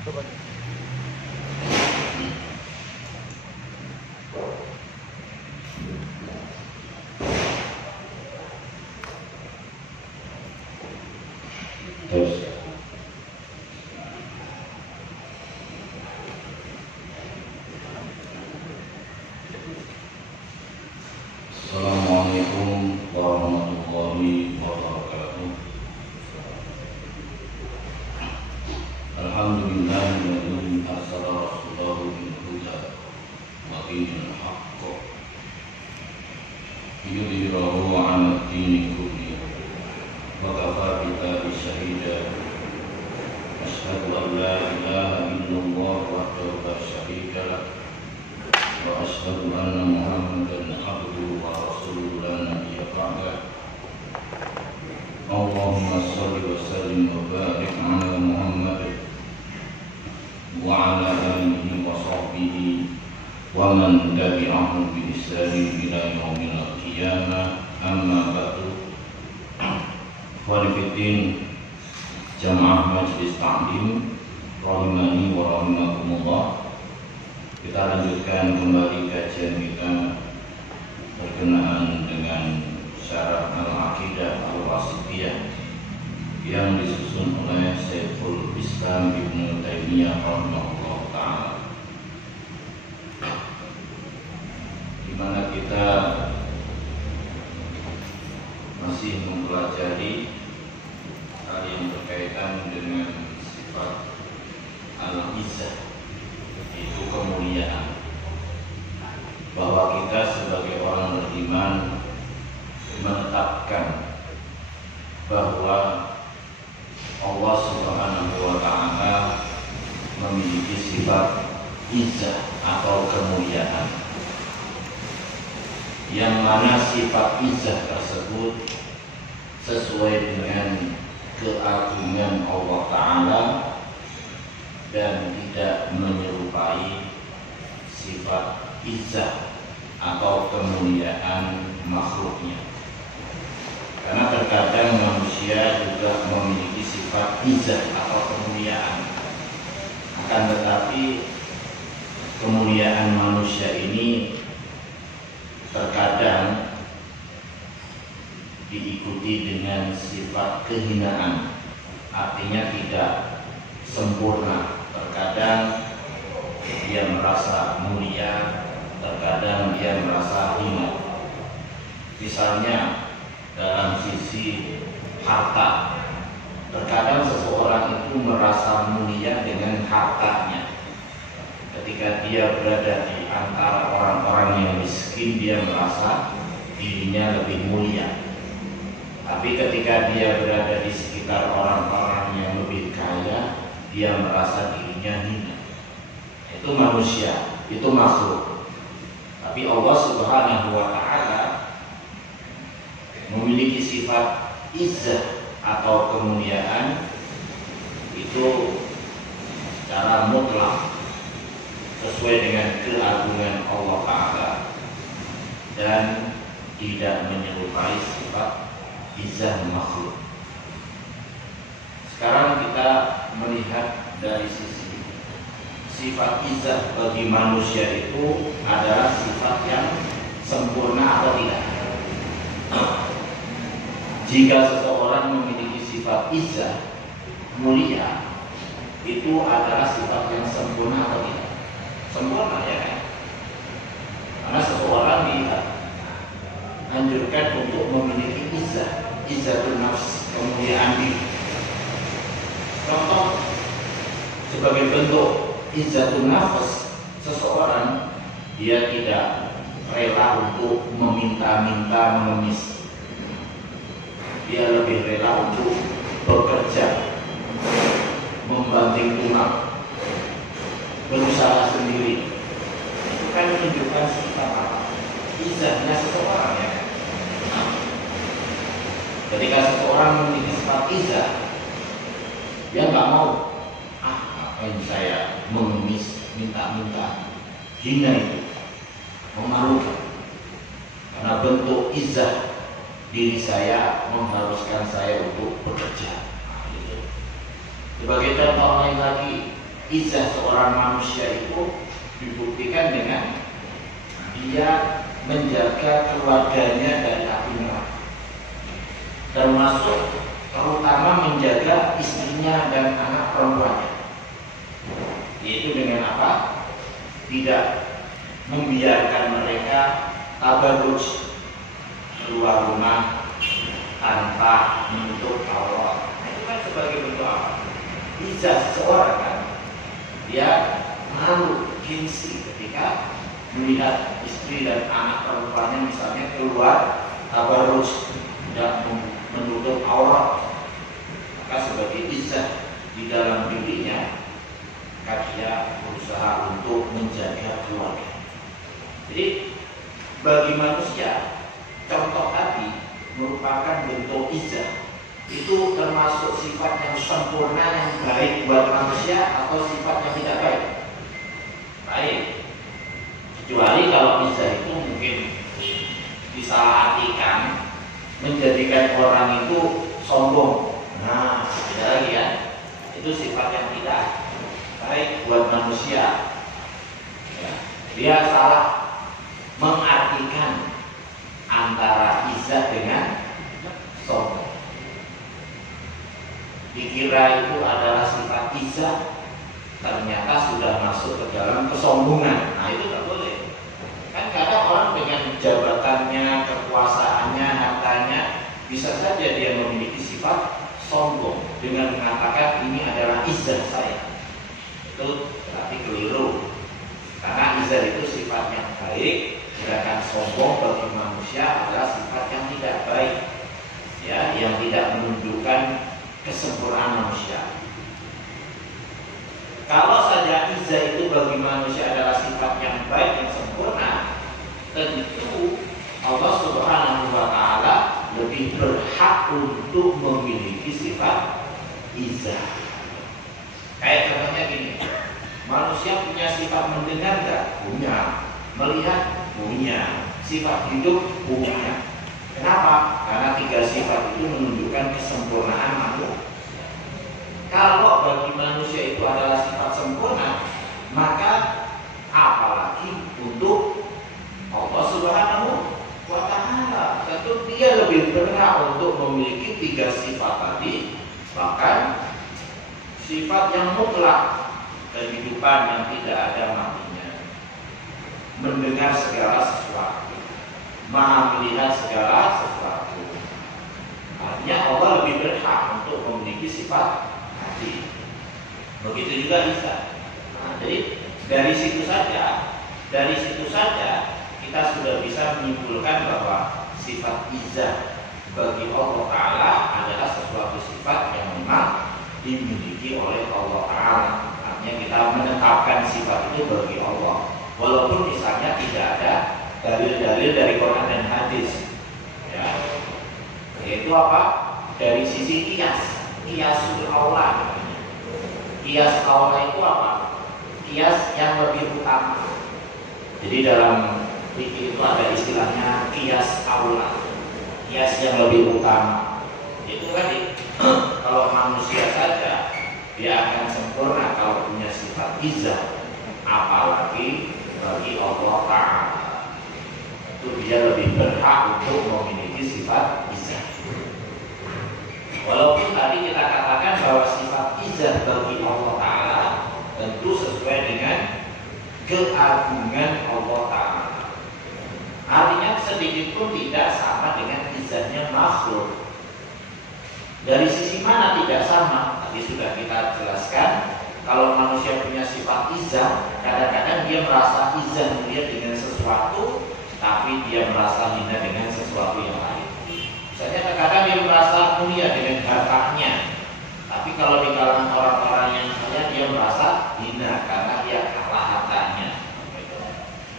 Coba. Terus. Assalamualaikum warahmatullahi wabarakatuh. Alhamdulillahilladzi arsala rasulahu bil huda wa dinil haqq liyudhhirahu 'ala ad-dini kullihi wa kafaa billahi shahida. Asyhadu an la ilaha illallah wahdahu la syarika lah wa asyhadu anna Muhammadan abduhu wa rasuluhu la nabiyya ba'dah. Allahumma shalli wa sallim wa barik 'ala Muhammad wa 'ala alihi wa sahbihi wa man tabi'ahum bi ihsanin ila yaumil qiyamah. Amma ba'du. Khalifiddin Jamaah Majlis Ta'lim rahimani wa rahimakumullah. Kita lanjutkan kembali kajian kita berkenaan dengan syarat al-aqidah al-wasithiyah yang disusun oleh Syekhul Islam Ibnu Taimiyah rahimahullah ta'ala, di mana kita masih mempelajari hal yang berkaitan dengan sifat al-izzah, itu kemuliaan, bahwa kita sebagai orang beriman menetapkan bahwa Allah Subhanahu wa ta'ala memiliki sifat izzah atau kemuliaan, yang mana sifat izzah tersebut sesuai dengan keagungan Allah Ta'ala dan tidak menyerupai sifat izzah atau kemuliaan makhluknya. Karena terkadang manusia juga memiliki sifat izzah atau kemuliaan, akan tetapi kemuliaan manusia ini terkadang diikuti dengan sifat kehinaan, artinya tidak sempurna. Terkadang dia merasa mulia, terkadang dia merasa hina. Misalnya dalam sisi harta, terkadang seseorang itu merasa mulia dengan hartanya. Ketika dia berada di antara orang-orang yang miskin, dia merasa dirinya lebih mulia. Tapi ketika dia berada di sekitar orang-orang yang lebih kaya, dia merasa dirinya hina. Itu manusia, itu makhluk. Tapi Allah Subhanahu wa ta'ala memiliki sifat izzah atau kemuliaan itu secara mutlak, sesuai dengan keagungan Allah Ta'ala dan tidak menyerupai sifat izzah makhluk. Sekarang kita melihat dari sisi sifat izzah bagi manusia itu adalah sifat yang sempurna atau tidak. Jika seseorang memiliki sifat izzah, mulia, itu adalah sifat yang sempurna atau tidak? Sempurna, ya kan? Karena seseorang dianjurkan untuk memiliki izzah, izzatul nafs, kemuliaan diri. Contoh sebagai bentuk izzatul nafs, seseorang dia tidak rela untuk meminta-minta, mengemis. Dia lebih rela untuk bekerja, membanting tulang, berusaha sendiri. Itu kan menunjukkan sifat izzahnya seseorang, ya. Ketika seseorang memiliki sifat izzah, dia nggak mau, ngapain saya mengemis, minta-minta, hina itu, memalukan. Karena bentuk izzah diri saya mengharuskan saya untuk bekerja. Sebagai contoh lain lagi, izah seorang manusia itu dibuktikan dengan dia menjaga keluarganya dari api neraka, termasuk terutama menjaga istrinya dan anak perempuannya, yaitu dengan apa? Tidak membiarkan mereka tabarruj keluar rumah tanpa menutup aurat. Itu kan sebagai bentuk apa? Izah seseorang kan, dia malu, gengsi ketika melihat istri dan anak perempuannya misalnya keluar tabarruj, tidak menutup aurat. Maka sebagai izah di dalam dirinya, maka dia berusaha untuk menjaga keluarga. Jadi bagi manusia, contoh tadi merupakan bentuk izah. Itu termasuk sifat yang sempurna, yang baik buat manusia, atau sifat yang tidak baik? Baik. Kecuali kalau izah itu mungkin disalahartikan, menjadikan orang itu sombong. Nah, beda lagi ya. Itu sifat yang tidak baik buat manusia. Ya. Dia salah mengartikan antara izah dengan sombong. Dikira itu adalah sifat izah, ternyata sudah masuk ke dalam kesombongan. Nah, itu tak boleh. Kan kadang orang dengan jabatannya, kekuasaannya, hartanya, bisa saja dia memiliki sifat sombong dengan mengatakan ini adalah izah saya. Itu berarti keliru. Karena izah itu sifat yang baik, sedangkan sombong bagi manusia adalah sifat yang tidak baik, ya, yang tidak menunjukkan kesempurnaan manusia. Kalau saja izah itu bagi manusia adalah sifat yang baik, yang sempurna, tentu Allah Subhanahu wa Ta'ala lebih berhak untuk memiliki sifat izah. Kayak contohnya gini, manusia punya sifat mendengar enggak? Punya. Melihat? Punya. Sifat hidup? Punya. Kenapa? Karena tiga sifat itu menunjukkan kesempurnaan makhluk. Kalau bagi manusia itu adalah sifat sempurna, maka apalagi untuk Allah Subhanahu wa Ta'ala. Tentu dia lebih berhak untuk memiliki tiga sifat tadi, bahkan sifat yang mutlak, kehidupan yang tidak ada matinya, mendengar segala sesuatu, maha melihat segala sesuatu. Artinya Allah lebih berhak untuk memiliki sifat hati. Begitu juga bisa. Nah, jadi dari situ saja kita sudah bisa menyimpulkan bahwa sifat izah bagi Allah Ta'ala adalah sesuatu sifat yang memang dimiliki oleh Allah Ta'ala. Artinya kita menetapkan sifat itu bagi Allah, walaupun misalnya tidak ada dalil-dalil dari Quran dan hadis, ya. Yaitu apa? Dari sisi kiasul aula. Kias aula itu apa? Kias yang lebih utama. Jadi dalam fikih itu ada istilahnya kias aula, kias yang lebih utama. Itu kan kalau manusia saja dia akan sempurna kalau punya sifat izah, apalagi bagi Allah Ta'ala. Itu dia lebih berhak untuk memiliki sifat izah. Walaupun tadi kita katakan bahwa sifat izah bagi Allah Ta'ala tentu sesuai dengan keagungan Allah Ta'ala. Artinya sedikit pun tidak sama dengan izahnya makhluk. Dari sisi mana tidak sama? Tadi sudah kita jelaskan. Kalau manusia punya sifat izah, kadang-kadang dia merasa izah dia dengan sesuatu, tapi dia merasa hina dengan sesuatu yang lain. Misalnya terkadang dia merasa mulia dengan hartanya, tapi kalau di kalangan orang-orang yang kaya dia merasa hina karena dia kalah hartanya.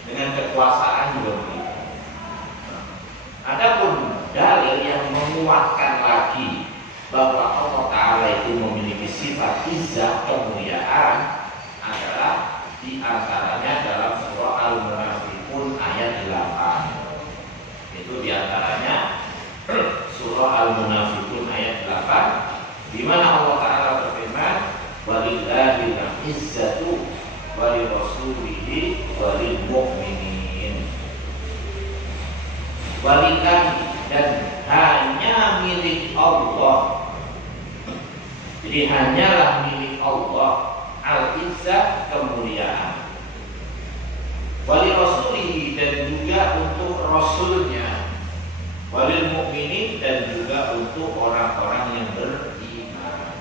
Dengan kekuasaan juga begitu. Adapun dalil yang menguatkan lagi bahwa Allah Ta'ala itu memiliki sifat izah, kemuliaan, adalah diantaranya dalam surah Al-Munafiqun ayat 8. Itu diantaranya surah Al-Munafiqun ayat 8, di mana Allah Ta'ala berfirman, walillahi izzatu wali rasulihi walil mu'minin. Walikan dan hanya milik Allah. Jadi hanyalah milik Allah al-izzah, kemuliaan. Wali rasulihi, dan juga untuk rasulnya. Walil mu'minin, dan juga untuk orang-orang yang beriman.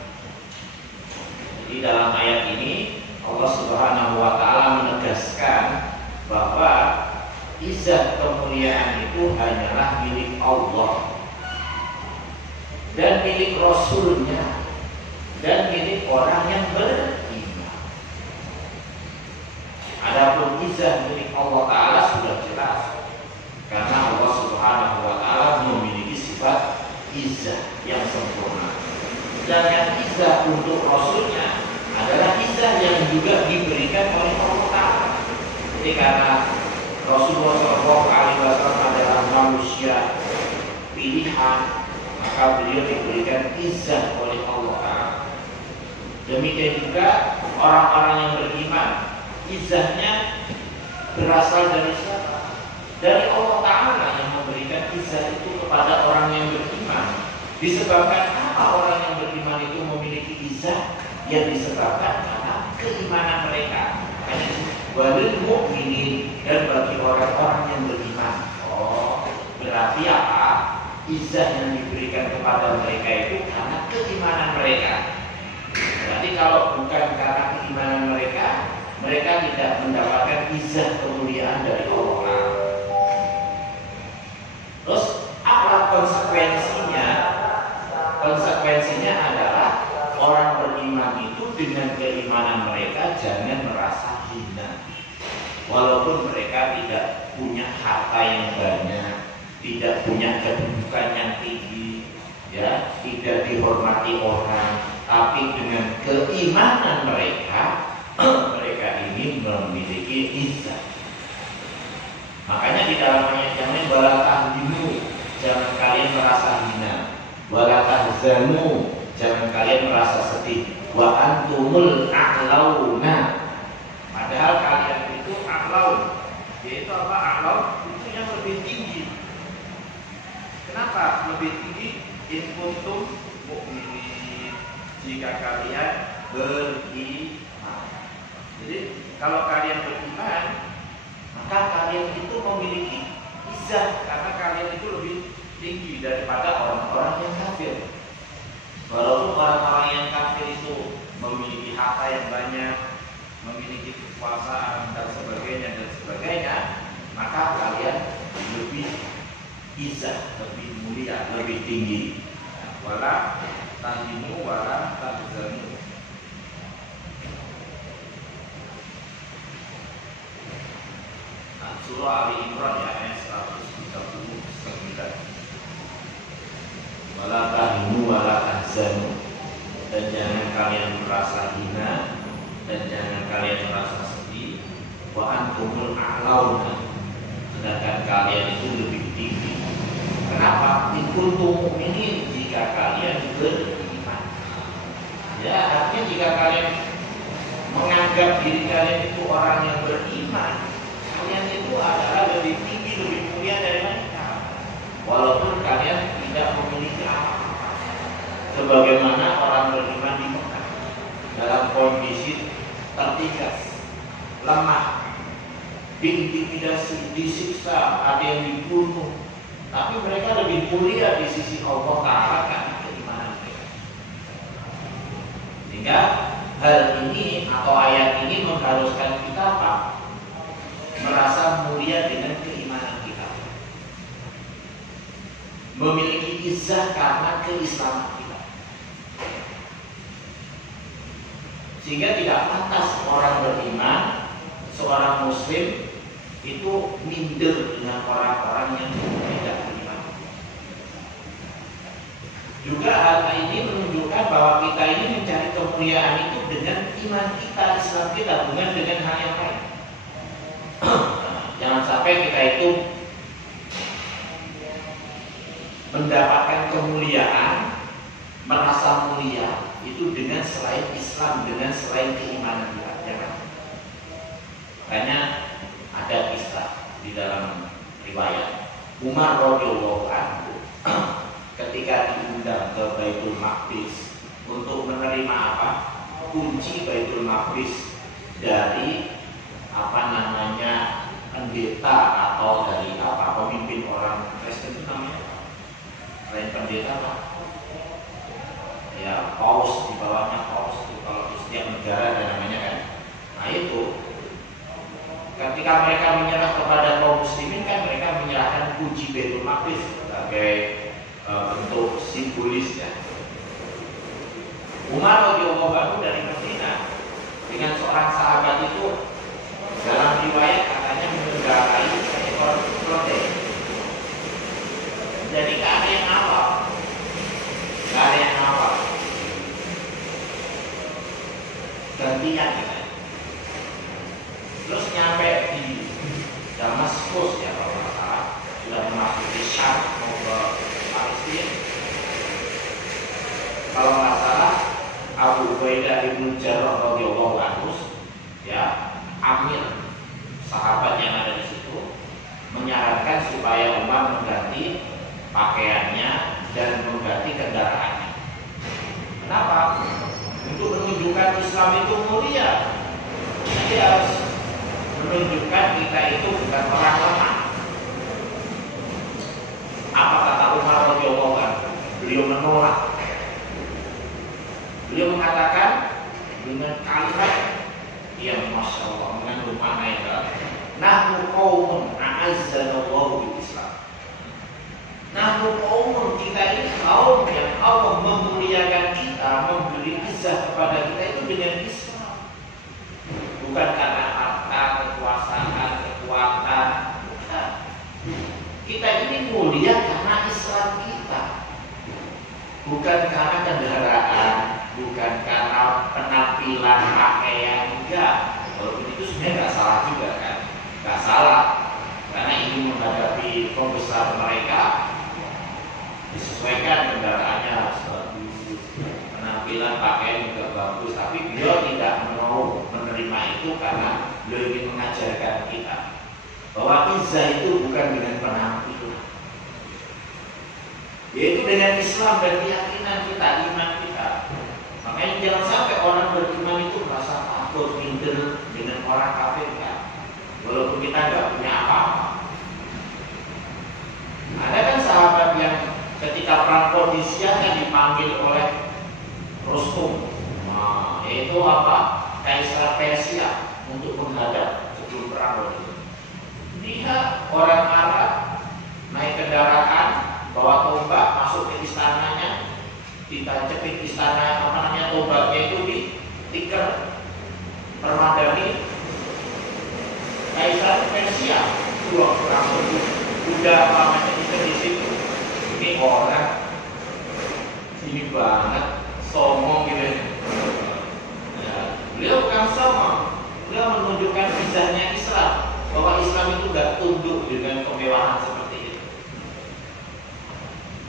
Jadi dalam ayat ini Allah Subhanahu wa ta'ala menegaskan bahwa izzah, kemuliaan itu hanyalah milik Allah dan milik rasulnya dan milik orang yang beriman. Adapun izzah milik Allah Ta'ala sudah jelas, karena Allah Subhanahu wa ta'ala memiliki sifat izzah yang sempurna. Sedangkan izzah untuk rasulnya adalah izzah yang juga diberikan oleh Allah Ta'ala. Jadi karena Rasulullah SAW adalah manusia pilihan, maka beliau diberikan izzah oleh Allah Ta'ala. Demikian juga orang-orang yang beriman, izzahnya berasal dari siapa? Dari Allah Ta'ala yang memberikan izzah itu kepada orang yang beriman. Disebabkan apa orang yang beriman itu memiliki izzah? Yang disebabkan karena keimanan mereka. Makanya walil mu'minin, dan bagi orang-orang yang beriman. Oh, berarti apa? Izzah yang diberikan kepada mereka itu karena keimanan mereka. Berarti kalau bukan karena keimanan mereka, mereka tidak mendapatkan izzah, kemuliaan dari Allah. Terus apa konsekuensinya? Konsekuensinya adalah orang beriman itu dengan keimanan mereka jangan merasa hina. Walaupun mereka tidak punya harta yang banyak, tidak punya kedudukan yang tinggi, ya, tidak dihormati orang, tapi dengan keimanan mereka, mereka ini memiliki izzah. Makanya di dalam ayat yang lain, wala tahzanu, jangan kalian merasa hina. Wala tahzanu, jangan kalian merasa sedih. Wa antumul a'launa, padahal kalian itu a'laun. Yaitu apa a'laun? Itu yang lebih tinggi. Kenapa lebih tinggi? In kuntum mu'minin, jika kalian beriman. Jadi kalau kalian beriman, maka kalian itu memiliki izzah, karena kalian itu lebih tinggi daripada orang-orang yang kafir. Walaupun orang-orang yang kafir itu memiliki harta yang banyak, memiliki kekuasaan dan sebagainya, maka kalian lebih izzah, lebih mulia, lebih tinggi. Wala tahinu wala tahzanu. Surah Ali Imran ya, ayat 139. Wala tahinu wala tahzanu, dan jangan kalian merasa hina, dan jangan kalian merasa sedih. Wa antumul a'launa, sedangkan kalian itu lebih tinggi. Kenapa? In kuntum mu'minin, jika kalian beriman. Ya, artinya jika kalian menganggap diri kalian itu orang yang beriman, kalian itu adalah lebih tinggi, lebih mulia dari mereka. Walaupun kalian tidak memiliki apa-apa. Sebagaimana orang beriman di Mekah, dalam kondisi tertindas, lemah, diintimidasi, disiksa, ada yang dibunuh, tapi mereka lebih mulia di sisi Allah Ta'ala karena keimanan mereka. Sehingga hal ini atau ayat ini mengharuskan kita apa? Merasa mulia dengan keimanan kita, memiliki izzah karena keislaman kita, sehingga tidak pantas orang beriman, seorang muslim itu minder dengan orang-orang yang tidak beriman. Juga hal ini menunjukkan bahwa kita ini mencari kemuliaan itu dengan iman kita, Islam kita, bukan dengan hal yang lain. Jangan sampai kita itu mendapatkan kemuliaan, merasa mulia, itu dengan selain Islam, dengan selain keimanan kita. Jangan. Makanya ada kisah di dalam riwayat Umar radhiyallahu anhu ketika diundang ke Baitul Maqdis untuk menerima apa? Kunci Baitul Maqdis dari pendeta atau dari pemimpin orang Kristen itu namanya. Selain pendeta Pak, ya paus, di bawahnya paus itu kalau di setiap negara ada namanya kan. Nah itu ketika mereka menyerah kepada kaum muslimin kan mereka menyerahkan kunci Baitul Maqdis sebagai bentuk simbolisnya. Umar radhiyallahu anhu dari Madinah dengan seorang sahabat itu dalam riwayat katanya mengendarai seekor keledai. Jadi gak ada yang awal, gantian gitu. Terus nyampe di Damaskus ya kalau nggak salah, sudah memasuki Syam mau ke Palestina. Kalau nggak salah Abu Ubaidah bin Jarrah radhiyallahu anhu ya, amir sahabat yang ada di situ menyarankan supaya Umar mengganti pakaiannya dan mengganti kendaraannya. Kenapa? Untuk menunjukkan Islam itu mulia. Jadi harus menunjukkan kita itu bukan orang lemah. Apa kata Umar radhiyallahu anhu? Beliau menolak. Beliau mengatakan dengan kalimat yang masya Allah mengandung makna yang dalam. Nahnu qaumun a'azzanallahu bil Islam. Nahnu qaumun, kita ini kaum yang Allah memuliakan kita, memberi izzah kepada kita itu dengan Islam. Bukan karena harta, kekuasaan, kekuatan. Bukan. Kita ini mulia karena Islam kita. Bukan karena kendaraan, bukan karena penampilan pakaian, enggak. Kalau begitu sebenarnya nggak salah juga kan, nggak salah. Karena ini menghadapi pembesar mereka, disesuaikan kendaraannya harus bagus, penampilan pakaian juga bagus. Tapi beliau tidak mau menerima itu karena beliau ingin mengajarkan kita bahwa izzah itu bukan dengan penampilan, yaitu dengan Islam dan keyakinan kita, iman kita. Makanya jangan sampai orang beriman itu merasa takut, minder dengan orang kafir kan, walaupun kita nggak punya apa-apa. Ada kan sahabat yang ketika perang Qadisiyah kan dipanggil oleh Rustum, yaitu Kaisar Persia untuk menghadap sebelum perang Qadisiyah. Dia orang Arab naik kendaraan, bawa tombak, masuk ke istananya, ditajepin istana tombaknya itu di tikar permadani Kaisar Persia. Perang udah lamanya kita di situ. Ini orang sini banget, sombong gitu ya. Beliau bukan sombong, beliau menunjukkan kisahnya Islam, bahwa Islam itu gak tunduk dengan kemewahan seperti itu.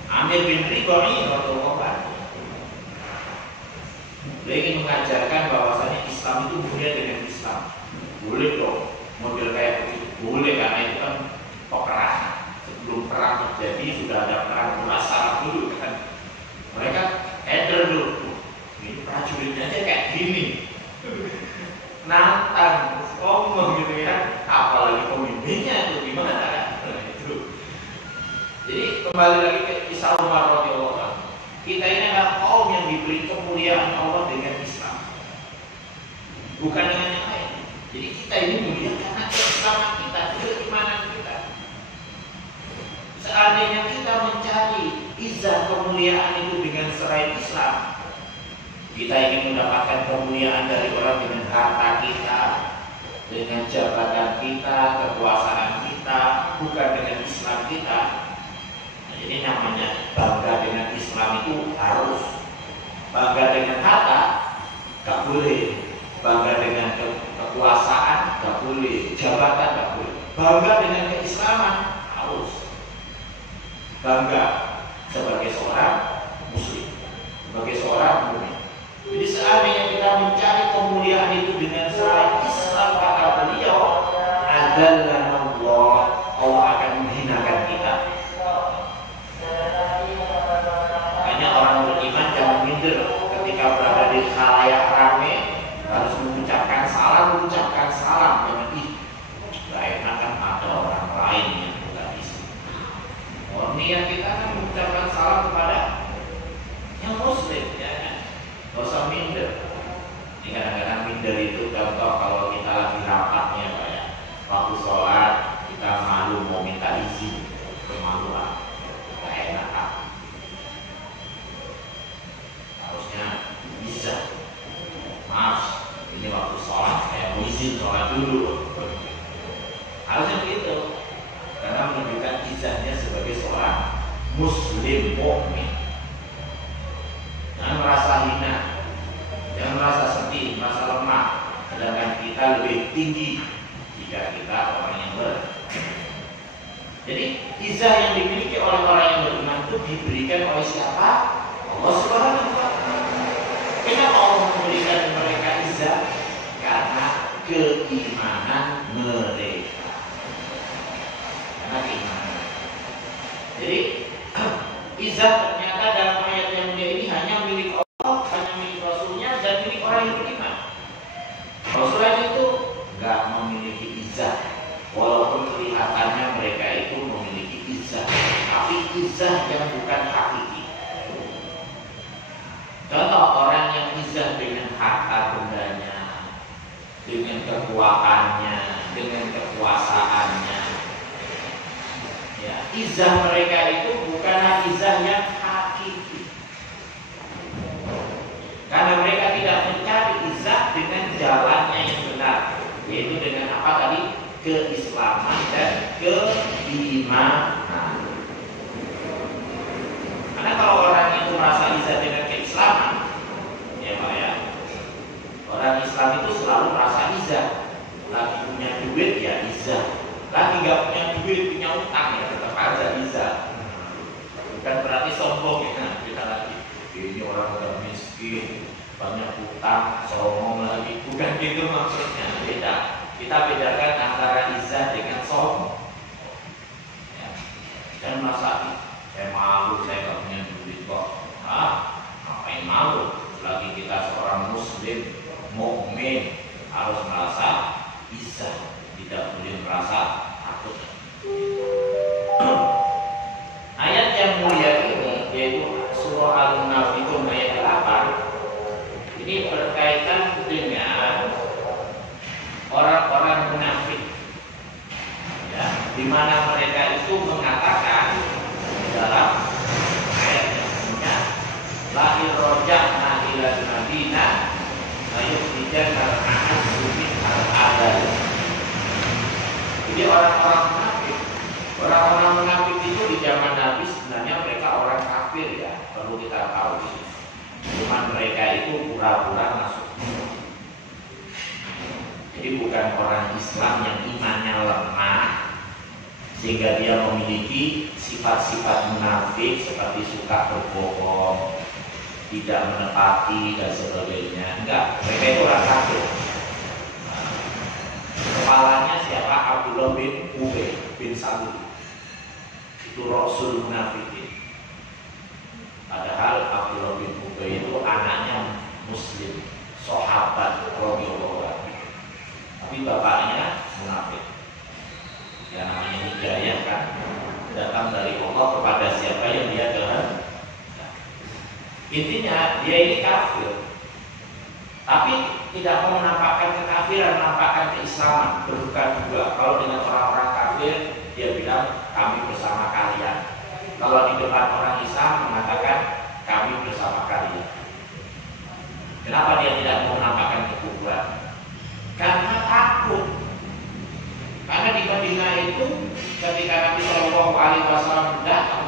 Amir bin Ribai radhiyallahu anhu, dia ingin mengajarkan bahwasanya Islam itu mulia dengan Islam. Boleh dong model kayak begitu, boleh, karena itu kan peperangan. Sebelum perang terjadi sudah ada perang masalah dulu kan. Mereka eder dulu. Ini prajuritnya aja kayak gini. Nantang, ngomong gitu ya. Apalagi pemimpinnya itu gimana kan? Itu. Jadi kembali lagi ke kisah Umar radhiyallahu anhu. Kita ini adalah kaum yang diberi kemuliaan Allah dengan Islam, bukan dengan yang lain. Jadi kita ini mulia karena keislaman kita, keimanan kita. Seandainya kita mencari izzah kemuliaan itu dengan selain Islam, kita ingin mendapatkan kemuliaan dari orang dengan harta kita, dengan jabatan kita, kekuasaan kita, bukan dengan Islam kita. Nah, jadi namanya bangga dengan Islam itu harus. Bangga dengan harta gak boleh, bangga dengan kekuasaan gak boleh, jabatan gak boleh. Bangga dengan keislaman harus. Bangga sebagai seorang muslim, sebagai seorang mukmin. Jadi seandainya kita mencari kemuliaan itu dengan selain Islam, kata beliau, adzallana Allah, Allah akan menghinakan kita. Makanya orang beriman jangan minder ketika berada di khalayak ramai, harus mengucapkan salam, jangan gak enak kan ada orang lain yang bukan Islam. Oh, niat kita kan mengucapkan salam kepada yang Muslim, ya kan? Gak usah minder. Ini kadang-kadang minder itu contoh kalau kita lagi rapatnya, Pak ya. Waktu sholat kita malu mau minta izin, kemaluan, gak enak kan? Harusnya bisa. Maaf, ini waktu sholat saya mau izin sholat dulu. Harusnya begitu, karena menunjukkan izahnya sebagai seorang Muslim mukmin. Jangan merasa hina, jangan merasa sedih, merasa lemah, sedangkan kita lebih tinggi jika kita orang yang beriman. Jadi izah yang dimiliki oleh orang yang beriman itu diberikan oleh siapa? Allah Subhanahu wa Ta'ala. Kenapa Allah memberikan mereka izah? Karena keimanan mereka. Karena keimanan. Jadi izah ternyata dalam ayat yang mulia ini hanya milik Allah, hanya milik Rasulnya, dan milik orang yang beriman. Rasulullah itu nggak memiliki izah, walaupun kelihatannya mereka itu memiliki izah, tapi izah yang bukan hakiki. Contoh orang yang izah dengan harta bendanya, dengan kekuatannya, dengan kekuasaannya. Ya, izah mereka itu bukanlah izah yang hakiki. Karena mereka tidak mencari izah dengan jalannya yang benar, yaitu dengan apa tadi? Keislaman dan keimanan. Karena kalau orang itu merasa izah dengan keislaman, ya Pak ya, orang Islam itu selalu merasa izah. Lagi punya duit ya izah, lagi nggak punya duit, punya utang ya tetap aja izah. Bukan berarti sombong ya, nah, kita lagi ini orang udah miskin, banyak utang, sombong lagi. Bukan gitu maksudnya, beda. Kita bedakan antara izah dengan sombong. Ya. Dan masa saya malu, saya nggak punya duit kok. Ngapain malu? Lagi kita seorang Muslim, mukmin, harus merasa izah, tidak boleh merasa takut. Ayat yang mulia ini yaitu surah Al-Munafiqun ayat 8. Ini berkaitan dengan orang-orang munafik, ya, di mana mereka itu mengatakan dalam ayat yang punya lahir roja'na ila Madinah ayuhdijan al-a'azzu min al-adal. Jadi orang-orang munafik itu di zaman Nabi sebenarnya mereka orang kafir ya, perlu kita tahu ini. Cuman mereka itu pura-pura masuk. Jadi bukan orang Islam yang imannya lemah sehingga dia memiliki sifat-sifat munafik seperti suka berbohong, tidak menepati dan sebagainya. Enggak, mereka itu orang kafir. Kepalanya siapa? Abdullah bin Ubay bin Salul. Itu Rasul munafikin. Padahal Abdullah bin Ubay itu anaknya Muslim, sahabat radhiyallahu anhu. Tapi bapaknya munafik. Ya namanya hidayah kan datang dari Allah kepada siapa yang dia kehendaki. Intinya dia ini kafir, tapi tidak mau menampakkan kekafiran, menampakkan keislaman. Berbukan juga. Kalau dengan orang-orang kafir dia bilang kami bersama kalian. Kalau di depan orang Islam mengatakan kami bersama kalian. Kenapa dia tidak mau menampakkan kekufuran? Karena takut. Karena di Madinah itu ketika Nabi Shallallahu Alaihi Wasallam datang,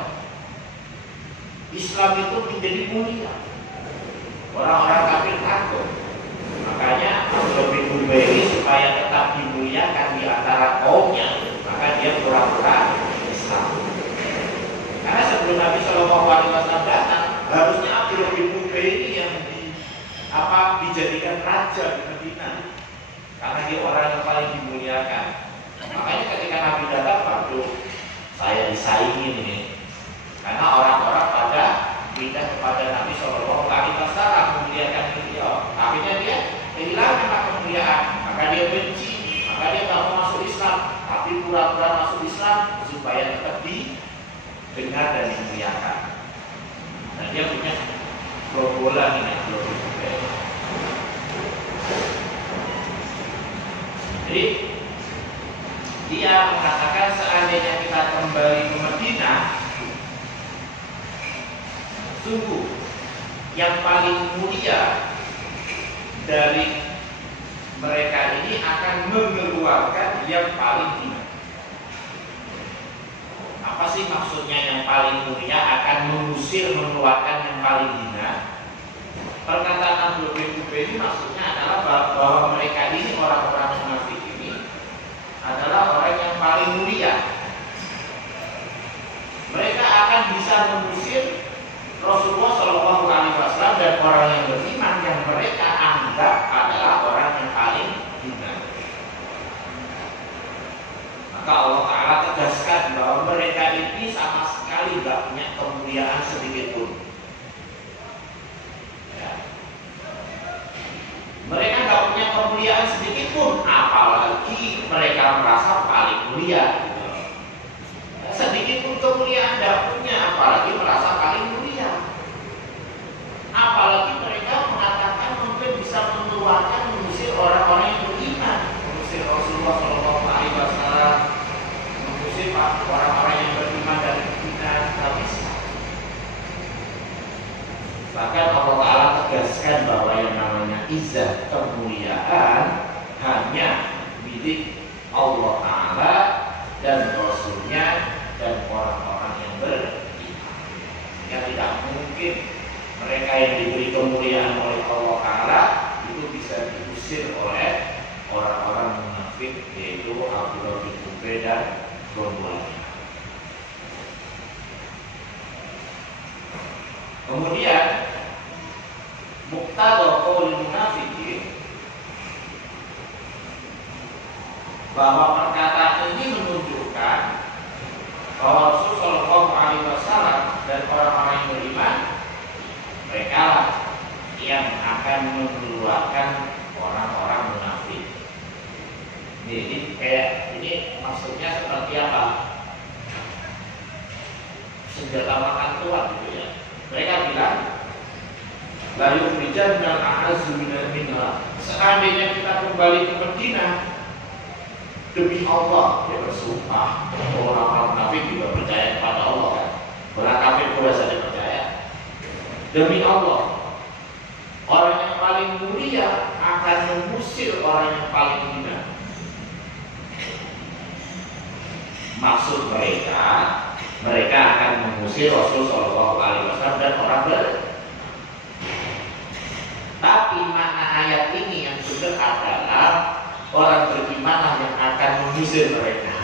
Islam itu menjadi mulia. Orang-orang kafir takut. Makanya Abdullah bin Ubay ini supaya tetap dimuliakan di antara kaumnya, maka dia pura-pura Islam. Karena sebelum Nabi Shallallahu Alaihi Wasallam datang, harusnya Abdullah bin Ubay ini yang dijadikan raja di Madinah karena dia orang yang paling dimuliakan. Makanya ketika Nabi datang, waduh, saya disaingin ini, karena orang-orang pada pindah kepada Nabi Shallallahu Alaihi Wasallam memuliakan beliau. Akhirnya dia kehilangan kemuliaan, maka dia benci, maka dia tak mau masuk Islam, tapi pura-pura masuk Islam supaya tetap didengar dan dimuliakan. Dan dia punya gerombolan ini, jadi dia mengatakan seandainya kita kembali ke Madinah, sungguh yang paling mulia dari mereka ini akan mengeluarkan yang paling hina. Apa sih maksudnya yang paling mulia akan mengusir, mengeluarkan yang paling hina? Perkataan Abdul bin Ubay ini maksudnya adalah bahwa mereka ini, orang-orang munafik ini adalah orang yang paling mulia. Mereka akan bisa mengusir Rasulullah Shallallahu Alaihi Wasallam dan orang yang beriman yang mereka anggap adalah orang yang paling hina. Maka Allah Ta'ala tegaskan bahwa mereka ini sama sekali tidak punya kemuliaan sedikit pun. Mereka nggak punya kemuliaan sedikit pun, apalagi mereka merasa paling mulia. Sedikit pun kemuliaan tidak punya, apalagi merasa paling mulia. Apalagi mereka mengatakan mungkin bisa mengeluarkan, mengusir orang-orang yang beriman, mengusir Rasulullah Shallallahu Alaihi Wasallam, mengusir orang-orang yang beriman dari Madinah, tidak bisa. Bahkan Allah Ta'ala tegaskan bahwa yang namanya izzah, kemuliaan hanya milik Allah Ta'ala dan Rasulnya dan orang-orang yang beriman. Sehingga tidak mungkin mereka yang diberi kemuliaan oleh Allah Ta'ala itu bisa diusir oleh orang-orang munafik, yaitu Abdullah bin Ubay dan gerombolannya. Kemudian muqtada qaulul munafiqin, bahwa perkataan ini menunjukkan bahwa Rasulullah Shallallahu Alaihi Wasallam dan orang-orang yang beriman, mereka lah yang akan mengeluarkan orang-orang munafik. Jadi kayak ini maksudnya seperti apa? Senjata makan tuan gitu ya. Mereka bilang, la yukhrijanna al-a'azzu minha. Seandainya kita kembali ke Madinah, demi Allah, dia bersumpah. Orang-orang munafik juga percaya kepada Allah kan. Orang kafir pula saja percaya. Demi Allah, orang yang paling mulia akan mengusir orang yang paling hina. Maksud mereka akan mengusir Rasul Shallallahu Alaihi Wasallam dan orang beriman. Tapi makna ayat ini yang benar adalah orang beriman yang akan mengusir mereka.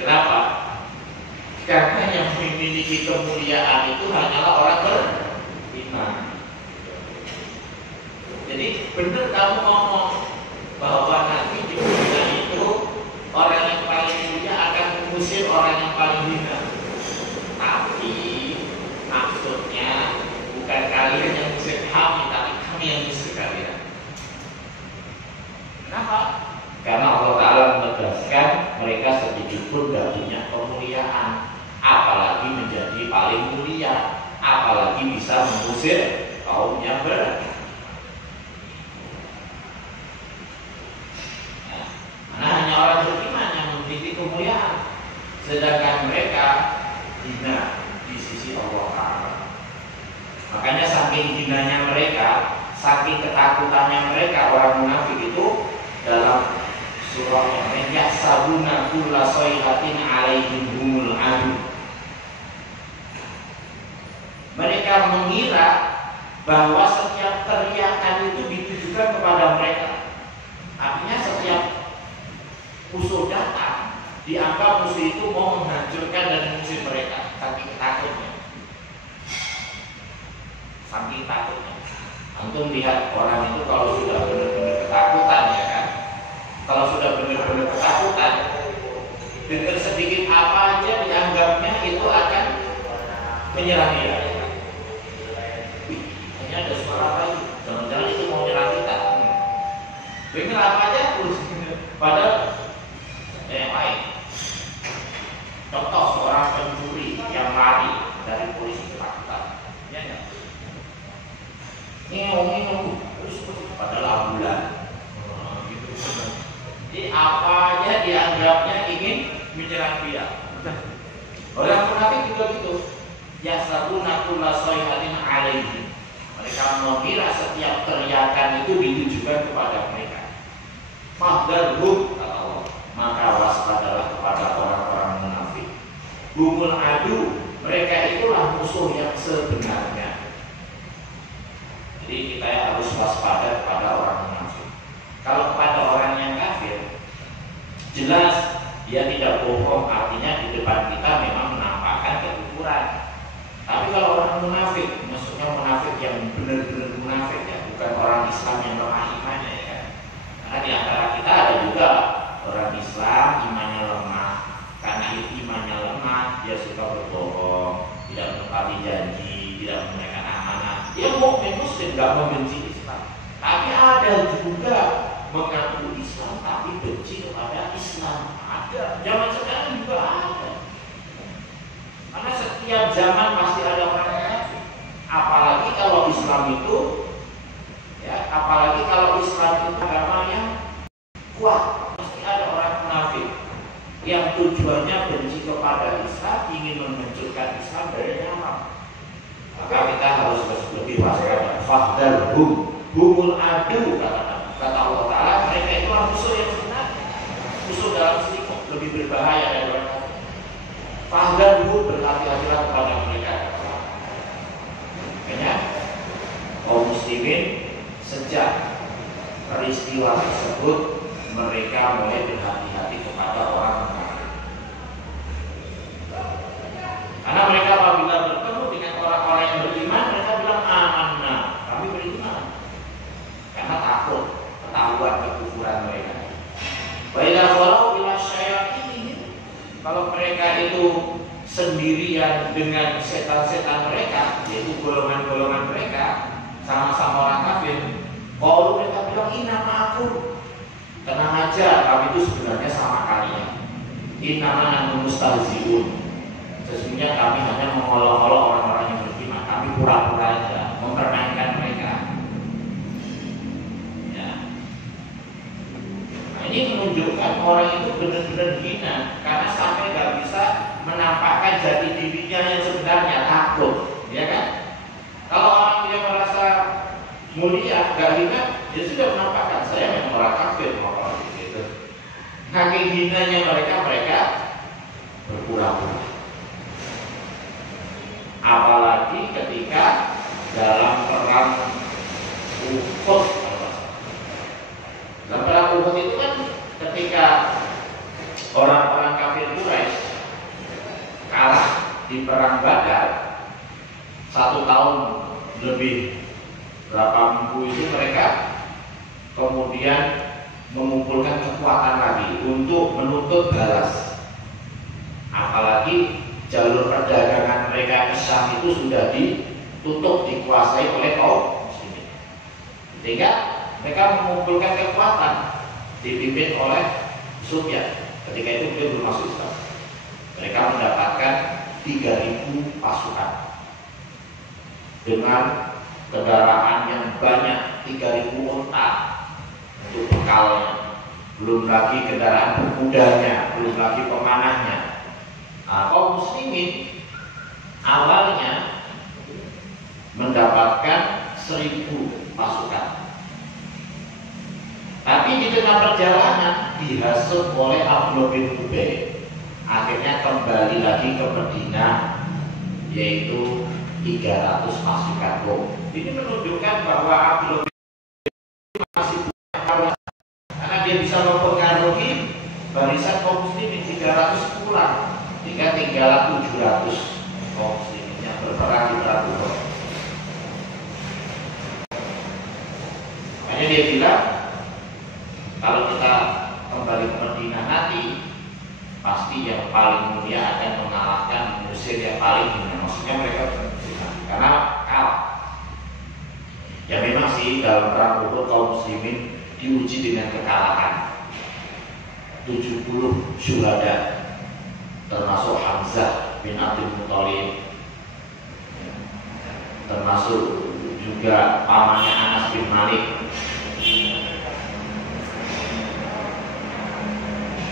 Kenapa? Karena yang memiliki kemuliaan itu hanyalah orang beriman. Jadi benar kamu ngomong bahwa nanti di dunia itu orang yang paling mulia akan mengusir orang yang paling hina. Tapi maksudnya bukan kalian yang mengusir kami, tapi kami yang mengusir kalian. Kenapa? Karena Allah Ta'ala menegaskan mereka sedikit pun tidak punya kemuliaan, apalagi menjadi paling mulia, apalagi bisa mengusir kaum yang beriman. Nah, hanya orang beriman yang memiliki kemuliaan, sedangkan mereka hina di sisi Allah Ta'ala. Makanya saking hinanya mereka, saking ketakutannya mereka, orang munafik itu dalam surah yang lain, yahsabuna kulla sayhatin alaihim humul adu. Mereka mengira bahwa setiap teriakan itu ditujukan kepada mereka. Artinya setiap musuh datang, dianggap musuh itu mau menghancurkan dan mengusir mereka, saking takutnya. saking takutnya. Antum lihat orang itu kalau sudah benar-benar ketakutan, ya kan? Kalau sudah benar-benar ketakutan, dengan sedikit apa aja dianggapnya itu akan menyerang dia. Wih, ini ada suara apa itu? Jangan-jangan itu mau menyerang kita. Dengar apa aja terus. Padahal yang lain. Contoh seorang pencuri yang lari dari polisi ketakutan. Ya enggak? Ngomong terus padahal ambulan. Gitu. Jadi apa aja dianggapnya ingin menyerang dia. Orang munafik juga gitu. Yasabuna kulla shay'atin alaihi. Mereka mengira setiap teriakan itu ditujukan kepada mereka. Fahdharhum, kata Allah, maka waspadalah kepada orang-orang munafik. Humul adu, mereka itulah musuh yang sebenarnya. Jadi kita harus waspada kepada orang munafik. Kalau kepada orang yang kafir, jelas dia tidak bohong, artinya di depan kita memang menampakkan kekufuran. Tapi kalau orang munafik, maksudnya munafik yang benar-benar munafik, ya, bukan orang Islam yang lemah imannya, ya kan? Karena di antara kita ada juga orang Islam imannya lemah. Karena imannya lemah, dia suka berbohong, tidak menepati janji, tidak menunaikan amanah. Dia mukmin muslim, tidak membenci Islam. Tapi ada juga mengaku Islam tapi benci kepada Islam. Ada. Zaman sekarang juga ada. Karena setiap zaman pasti ada orang munafik. Apalagi kalau Islam itu, ya, apalagi kalau Islam itu agama yang kuat, pasti ada orang munafik yang tujuannya benci kepada Islam, ingin menghancurkan Islam dari dalam. Maka kita harus lebih waspada. Fahdharhum, humul adu, kata Allah Taala, mereka itu musuh yang sebenarnya, musuh dalam selingkuh, lebih berbahaya dari orang kafir. Fahdharhum, berhati-hatilah kepada mereka. Makanya kaum muslimin sejak peristiwa tersebut mereka mulai berhati-hati kepada orang kafir. Karena mereka apabila bertemu dengan orang-orang yang beriman, mereka bilang amanna, kami beriman. Karena takut ketahuan kekufuran mereka. Baiklah walau ila syayatin, kalau mereka itu sendirian dengan setan-setan mereka, yaitu golongan-golongan mereka, sama-sama orang kafir, kalau mereka bilang inama aku, tenang aja, kami itu sebenarnya sama kalian. Inama nahnu mustahzi'un, sesungguhnya kami hanya mengolok-olok orang-orang yang beriman. Kami pura-pura aja, mempermainkan mereka. Ya. Nah, ini menunjukkan orang itu benar-benar hina, karena sampai nggak bisa menampakkan jati dirinya yang sebenarnya, takut, ya kan? Kalau orang yang merasa mulia, nggak hina, dia sudah menampakkan saya memang orang kafir, orang gitu. Saking hinanya mereka berpura-pura. Apalagi ketika dalam perang Uhud. Dalam perang Uhud itu kan ketika orang-orang kafir Quraisy kalah di perang Badar 1 tahun lebih, berapa minggu itu mereka kemudian mengumpulkan kekuatan lagi untuk menuntut balas. Apalagi jalur perdagangan mereka ke Syam itu sudah ditutup, dikuasai oleh kaum muslimin. Sehingga mereka mengumpulkan kekuatan dipimpin oleh Sufyan. Ketika itu dia belum masuk Islam. Mereka mendapatkan 3.000 pasukan dengan kendaraan yang banyak, 3.000 unta untuk bekalnya, belum lagi kendaraan berkudanya, belum lagi pemanahnya. Kaum muslimin awalnya mendapatkan 1.000 pasukan, tapi di tengah perjalanan dihasut oleh Abdullah bin Ubay. Akhirnya kembali lagi ke Madinah, yaitu 300 pasukan Rom. Ini menunjukkan bahwa Abdullah bin Ubay masih punya, karena dia bisa mempengaruhi barisan kaum muslimin. 300 pulang, sehingga tinggal 700 kaum muslimin yang berperang di perang Uhud. Makanya dia bilang kalau kita kembali ke Madinah nanti pasti yang paling mulia akan mengalahkan musuh yang paling hina. Maksudnya mereka karena kalah. Ya memang sih dalam perang Uhud kaum muslimin diuji dengan kekalahan. 70 syuhada termasuk Hamzah bin Abdul Muthalib, termasuk juga pamannya Anas bin Malik,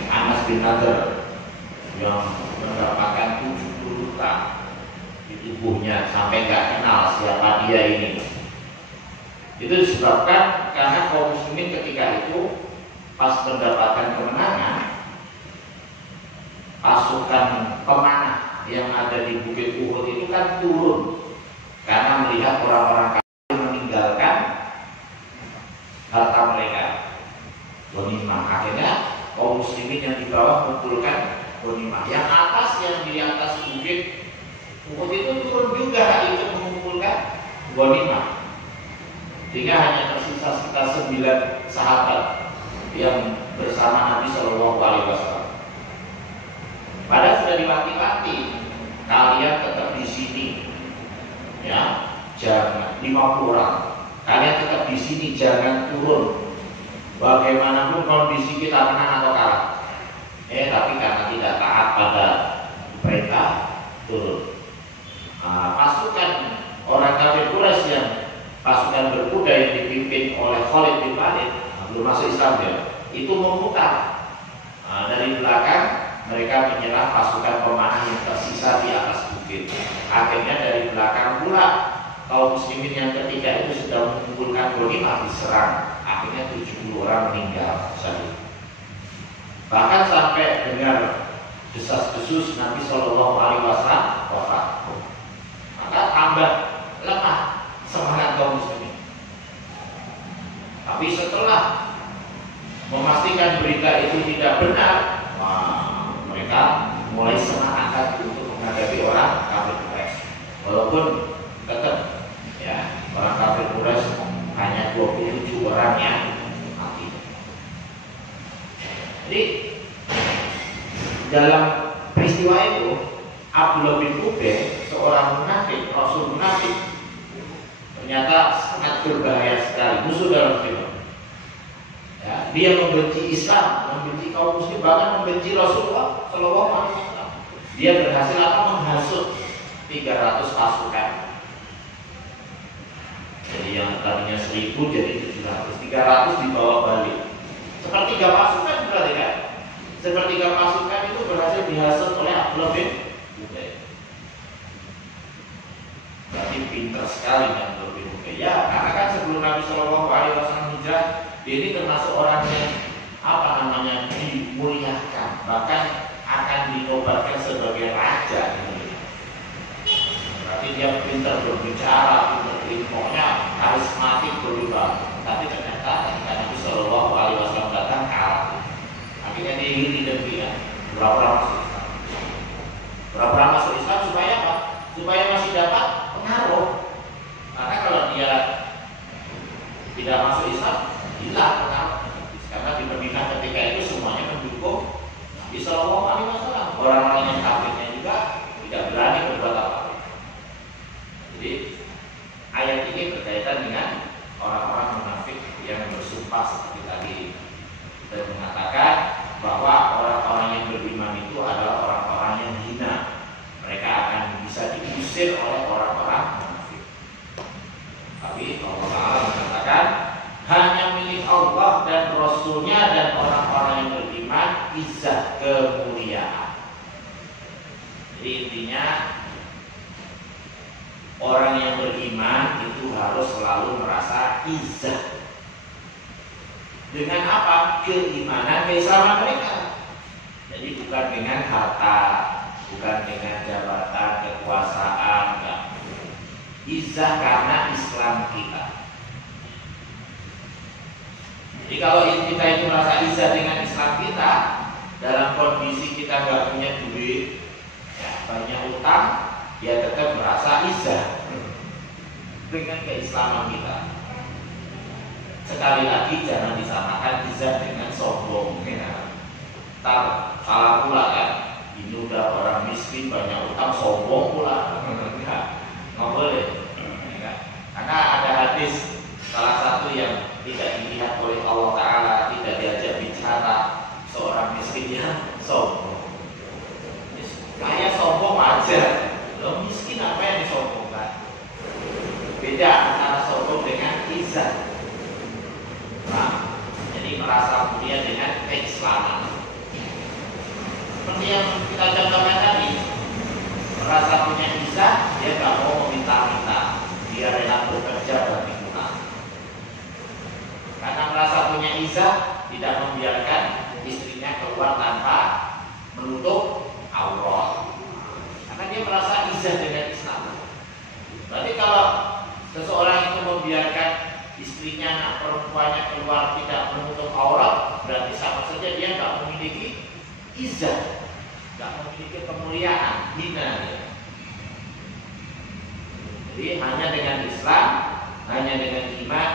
Anas bin Nadr yang mendapatkan 70 luka di tubuhnya sampai nggak kenal siapa dia ini. Itu disebabkan karena kaum muslimin ketika itu pas mendapatkan kemenangan, pasukan pemanah yang ada di Bukit Uhud itu kan turun karena melihat orang-orang kafir meninggalkan harta mereka, ghanimah. Akhirnya kaum muslimin yang di bawah mengumpulkan ghanimah. Yang atas, yang di atas bukit Uhud itu turun juga ikut mengumpulkan ghanimah. Sehingga hanya tersisa sekitar 9 sahabat yang bersama Nabi Shallallahu Alaihi Wasallam. Padahal sudah diwanti-wanti, kalian tetap di sini, ya, jangan 50 orang. Kalian tetap di sini, jangan turun. Bagaimanapun kondisi kita menang atau kalah. Tapi karena tidak taat pada perintah, turun. Pasukan orang kafir Quraisy yang pasukan berkuda yang dipimpin oleh Khalid bin Walid, belum masuk Islam dia, itu memutar. Dari belakang mereka menyerang pasukan pemanah yang tersisa di atas bukit. Akhirnya dari belakang pula kaum muslimin yang ketiga itu sudah mengumpulkan ghanimah diserang. Akhirnya 70 orang meninggal. Bahkan sampai dengar desas-desus Nabi Shallallahu Alaihi Wasallam wafat. Maka tambah lemah semangat kaum muslimin. Tapi setelah memastikan berita itu tidak benar, mereka mulai semangat lagi untuk menghadapi orang kafir Quraisy. Walaupun tetap ya orang kafir Quraisy hanya 27 orang yang mati. Jadi dalam peristiwa itu Abdullah bin Ubay, seorang munafik, rasul munafik, ternyata sangat berbahaya sekali, musuh dalam Islam. Ya, dia membenci Islam, membenci kaum muslim, bahkan membenci Rasulullah Shallallahu Alaihi Wasallam. Dia berhasil menghasut 300 pasukan. Jadi yang tadinya 1000 jadi 700, 300 dibawa balik. Sepertiga pasukan berarti kan? Sepertiga pasukan itu berhasil dihasut oleh Abdullah bin Ubay. Berarti pintar sekali Abdullah bin Ubay. Ya, karena kan sebelum Nabi Shallallahu Alaihi Wasallam hijrah, dia ini termasuk orang yang dimuliakan, bahkan akan dinobatkan sebagai raja. Berarti dia pintar berbicara, pintar ilmunya, karismatik berubah. Tapi ternyata ketika Nabi Shallallahu Alaihi Wasallam datang kalah. Akhirnya dia iri dan dia pura-pura masuk Islam supaya apa? Supaya masih dapat pengaruh. Karena kalau dia tidak masuk Islam, hilang pengaruh. Karena di Madinah ketika itu semuanya mendukung Nabi Shallallahu Alaihi Wasallam. Orang-orang yang kafirnya juga tidak berani berbuat apa-apa. Jadi ayat ini berkaitan dengan orang-orang munafik yang bersumpah seperti tadi dan mengatakan bahwa orang-orang yang beriman itu adalah orang-orang yang hina. Mereka akan bisa diusir oleh orang-orang munafik. Tapi Allah Ta'ala mengatakan hanya milik Allah dan Rasulnya dan orang-orang yang beriman izzah, kemuliaan. Jadi intinya orang yang beriman itu harus selalu merasa izzah. Dengan apa? Keimanan, keislaman mereka. Jadi bukan dengan harta, bukan dengan jabatan, kekuasaan, enggak. Izzah karena Islam kita. Jadi kalau kita itu merasa izzah dengan Islam kita, dalam kondisi kita nggak punya duit, ya, banyak utang, ya tetap merasa izzah dengan keislaman kita. sekali lagi jangan disamakan izah dengan sombong. Ya. Salah pula kan. Ini udah orang miskin banyak utang, sombong pula. Nggak boleh. Ya. Karena ada hadis salah satu yang tidak dilihat oleh Allah Ta'ala, tidak diajak bicara seorang miskin yang sombong. Kaya sombong aja, lo miskin apa yang disombongkan? Beda antara sombong dengan izah. Nah, jadi merasa mulia dengan keislaman. Seperti yang kita contohkan tadi, merasa punya izah, dia nggak mau meminta-minta, dia rela bekerja bagi Tuhan. Karena merasa punya izah, tidak membiarkan istrinya keluar tanpa menutup aurat. Karena dia merasa izah dengan Islam. Berarti kalau seseorang itu membiarkan istrinya, anak perempuannya keluar tidak menutup aurat, berarti sama saja dia nggak memiliki izah, nggak memiliki kemuliaan, hina. Jadi hanya dengan Islam, hanya dengan iman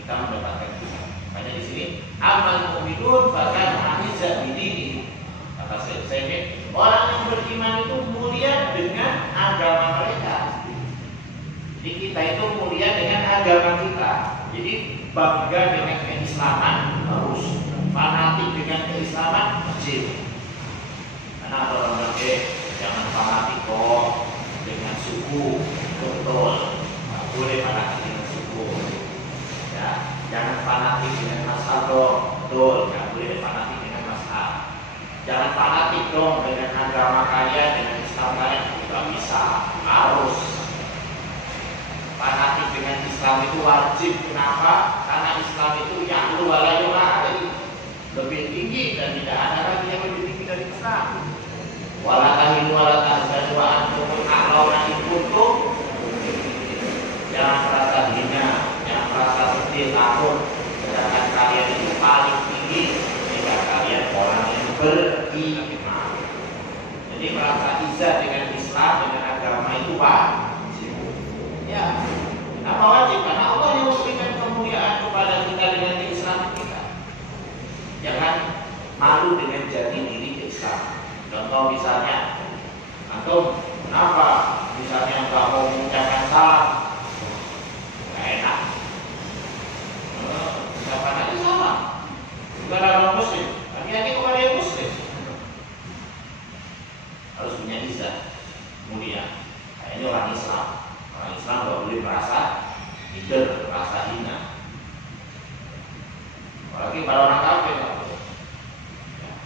kita mendapatkan izah. Makanya di sini amal mu'minun bahkan izah bidini. Kata saya, orang yang beriman itu mulia dengan agama mereka. Jadi kita itu mulia dengan agama kita. Jadi bangga dengan keislaman harus, fanatik dengan keislaman wajib. Karena ada orang bilang, jangan fanatik kok dengan suku, betul. Nggak boleh fanatik dengan suku. Ya, jangan fanatik dengan mazhab dong, betul. Nggak boleh fanatik dengan mazhab. Jangan fanatik dong dengan agama kalian, dengan Islam kalian. Nggak bisa, harus. Fanatik dengan Islam itu wajib. Kenapa? Karena Islam itu ya'lu wa la yu'la, lebih tinggi dan tidak ada lagi yang lebih tinggi dari Islam. Wala tahinu wala tahzanu wa antumul a'launa in kuntum. Jangan merasa hina, jangan merasa sedih, takut, sedangkan kalian itu paling tinggi jika kalian orang yang beriman. Jadi merasa izah dengan Islam, dengan agama itu wajib. Ya, kenapa wajib? Karena Allah yang memberikan kemuliaan kepada kita dengan keislaman kita. Jangan malu dengan jati diri Islam. Contoh misalnya, atau kenapa misalnya nggak mau mengucapkan salam? Nggak enak. Ucapkan aja salam. Bukan orang Muslim, hati-hati kepada yang Muslim. Harus punya izah, mulia. Nah, ini orang Islam. Orang Islam nggak boleh merasa minder, merasa hina. Apalagi pada orang kafir nggak boleh.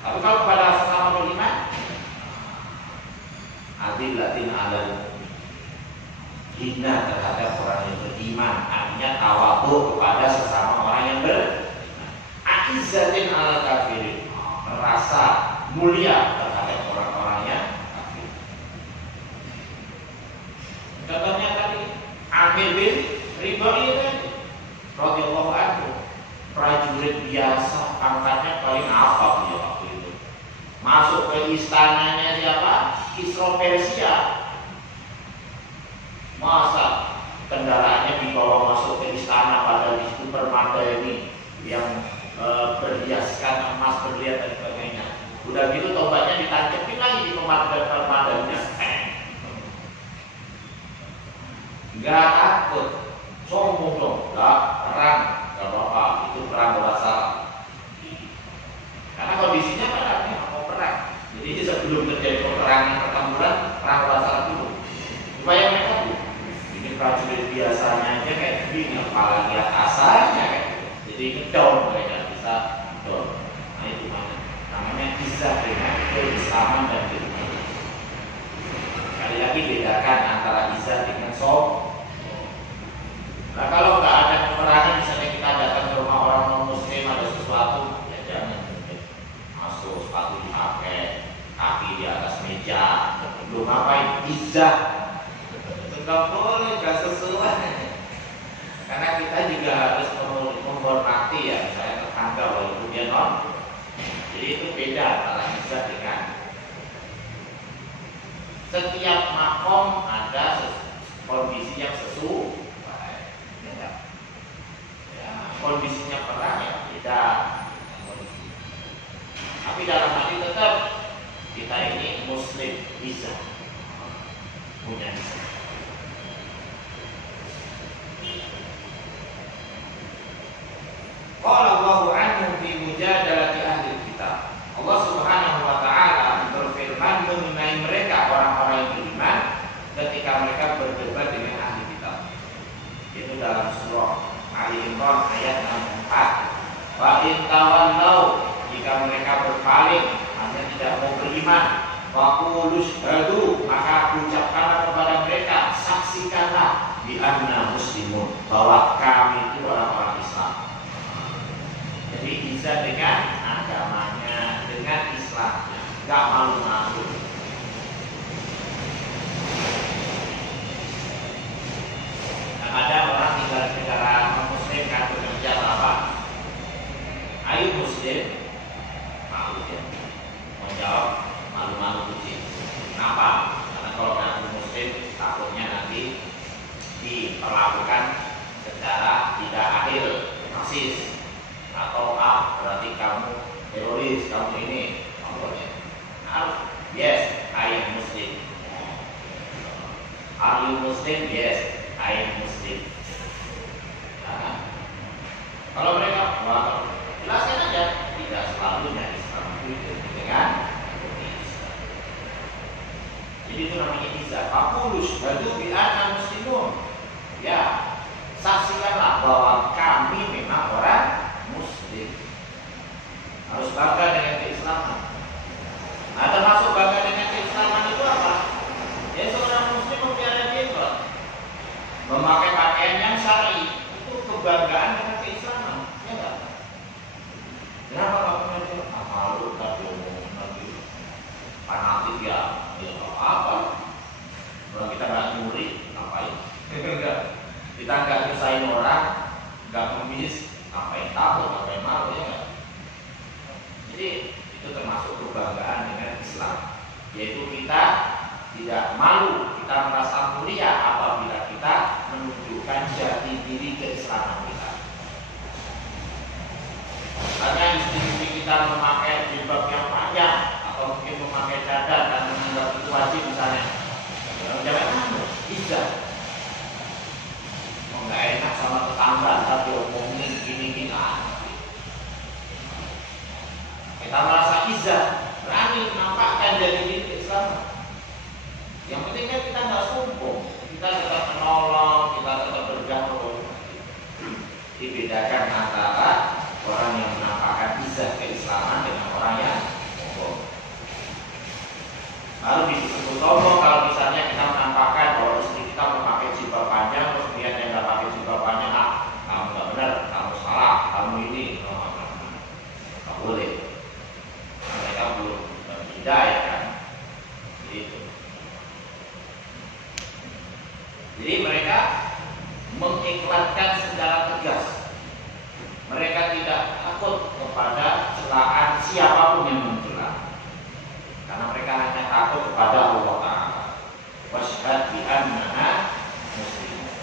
Tapi kalau pada sesama beriman, adillatin alal hina terhadap orang yang beriman, artinya tawadhu kepada sesama orang yang beriman. Aizzatin alal kafirin, merasa mulia terhadap orang-orang yang kafir. Contohnya tadi Amir bin Ridhoi tadi, radhiyallahu anhu, prajurit biasa, pangkatnya paling apa dia waktu itu. Masuk ke istananya siapa? Kisra Persia. Masa kendaraannya dibawa masuk ke istana, pada itu permata ini yang berhiaskan emas, berlian dan sebagainya. Udah gitu tobatnya ditancapin lagi di permadanya. Enggak takut, sombong dong, enggak perang, enggak apa-apa, itu perang berasa. Karena kondisinya perangnya mau perang. Jadi sebelum terjadi peperangan pertempuran, perang berasa dulu. Supaya mereka tuh, ini prajurit biasanya aja kayak begini, apalagi asalnya kayak gitu. Jadi ngedon mereka bisa ngedon. Nah itu namanya izah dengan keislaman dan keimanan. Sekali lagi bedakan antara izah dengan sombong. Nah kalau nggak ada peperangan, misalnya kita datang ke rumah orang non-muslim, ada sesuatu, ya jangan masuk, sepatu dipakai, kaki di atas meja, belum ngapain, izah. Nggak boleh, nggak sesuai. Karena kita juga harus menghormati ya, misalnya tetangga walaupun dia non. Jadi itu beda antara izah dengan setiap makom ada kondisi yang sesuai. Kondisinya tapi dalam hati tetap kita ini Muslim, bisa punya bisa. Qala Allahu anhu fi mujadalati ahli kitab. Allah Subhanahu wa taala berfirman mengenai mereka orang-orang yang beriman ketika mereka berdebat dengan ahli kitab. Itu dalam surah Ali Imran ayat 64. Wa in tawallau, jika mereka berpaling, hanya tidak mau beriman, faqulu syhadu, maka ucapkanlah kepada mereka, saksikanlah bi anna muslimun, bahwa kami itu orang-orang Islam. Jadi bisa dengan agamanya, dengan Islamnya, gak malu-malu. Ada orang tinggal di negara non-muslim kan bekerja apa? Ayo muslim, malu ya. Mau jawab malu-malu kucing. Kenapa? Karena kalau kamu muslim takutnya nanti diperlakukan secara tidak adil, rasis, atau berarti kamu teroris, kamu ini, kamu yes, I am Muslim. Are you Muslim? Yes, I am Muslim. Nah, kalau mereka jelaskan aja, tidak selalunya Islam itu dengan Islam. Jadi itu namanya izah. Faqulus badu bi anna muslimun. Ya, saksikanlah bahwa kami memang orang Muslim. Harus bangga dengan keislaman. Nah, termasuk bangga dengan keislaman itu apa? Ya, seorang Muslim memelihara jilbab, memakai pakaian yang syar'i, itu kebanggaan dengan keislaman. Ya enggak? Kenapa kamu nanti malu tapi nanti fanatik ya? Ya apa? Kalau kita nggak nyuri, ngapain? Enggak. Kita nggak nyusahin orang, nggak ngemis, ngapain takut, ngapain malu, ya enggak? Jadi itu termasuk kebanggaan dengan Islam, yaitu kita tidak malu, kita merasa mulia apabila kita menunjukkan jati diri keislaman kita. Karena istri-istri kita memakai jilbab yang panjang atau mungkin memakai cadar dan menganggap itu wajib misalnya, jangan malu, bisa. Mau nggak enak sama tetangga tapi omongin gini-gini kita merasa izah, berani menampakkan jati diri keislaman. Yang penting kan kita nggak sombong, kita tetap menolong, kita tetap bergaul. Dibedakan antara orang yang menampakkan izah keislaman dengan orang yang sombong. Lalu disebut sombong kalau misalnya kita menampakkan bahwa istri kita memakai jilbab panjang, terus dia yang nggak pakai jilbab panjang, kamu nggak benar, kamu salah, kamu ini, nggak boleh. Mereka belum berbeda ya kan, gitu. Jadi mereka mengiklankan secara tegas. Mereka tidak takut kepada celaan siapapun yang mencela, karena mereka hanya takut kepada Allah Ta'ala. Wasyhad bi anna muslimun.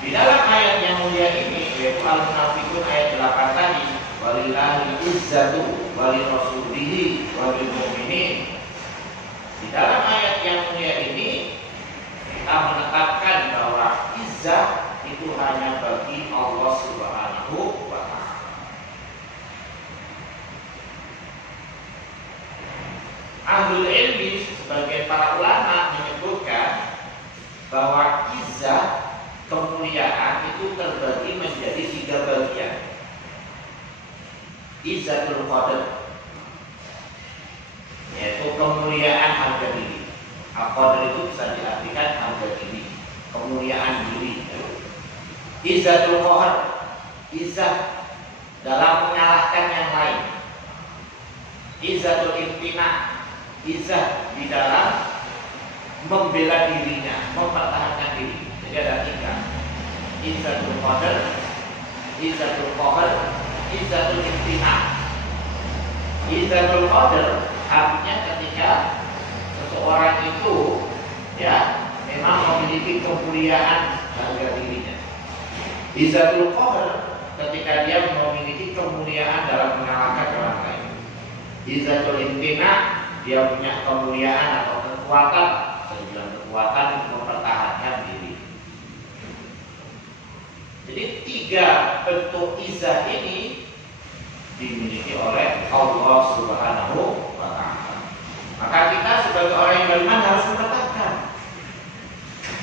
Di dalam ayat yang mulia ini, yaitu Al-Munafiqun ayat 8 tadi, walillahi izzatu wali rasulihi walil mu'minin. Di dalam ayat yang mulia ini kita menetapkan bahwa izzah itu hanya bagi Allah Subhanahu wa ta'ala. Ahlul ilmi sebagai para ulama menyebutkan bahwa izzah, kemuliaan itu terbagi menjadi 3 bagian. Izzatul qadar, yaitu kemuliaan harga diri. Al-qadar itu bisa diartikan harga diri, kemuliaan diri. Izzatul qahar, izzah dalam mengalahkan yang lain. Izzatul imtina, izzah di dalam membela dirinya, mempertahankan diri. Jadi ada 3. Izzatul qadar, izzatul qahar, izzatul imtina. Izzatul qadar artinya ketika seseorang itu ya memang memiliki kemuliaan harga dirinya. Izzatul qahar ketika dia memiliki kemuliaan dalam mengalahkan orang lain. Izzatul imtina, dia punya kemuliaan atau kekuatan, saya bilang kekuatan untuk mempertahankan diri. Jadi 3 bentuk izzah ini dimiliki oleh Allah Subhanahu wa Ta'ala. Maka kita sebagai orang yang beriman harus menetapkan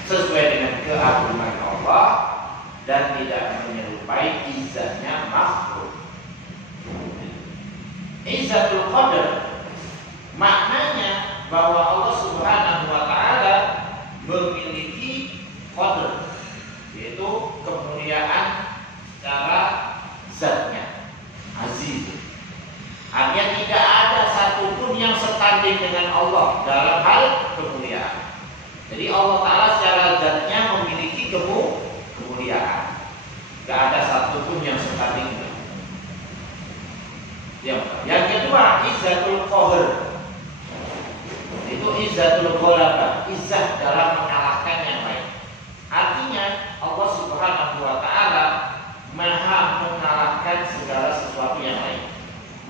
sesuai dengan keagungan Allah dan tidak menyerupai izzahnya makhluk. Izzatul qadar maknanya bahwa Allah Subhanahu wa Ta'ala memiliki qadar, yaitu kemuliaan secara zatnya, aziz. Artinya tidak ada satupun yang setanding dengan Allah dalam hal kemuliaan. Jadi Allah Ta'ala secara zatnya memiliki kemuliaan. Tidak ada satupun yang setanding dengan. Yang kedua, izzatul qahr. Itu izzatul ghalabah, izzah dalam mengalahkan yang lain. Artinya Allah Subhanahu wa Ta'ala maha mengalahkan segala sesuatu yang lain,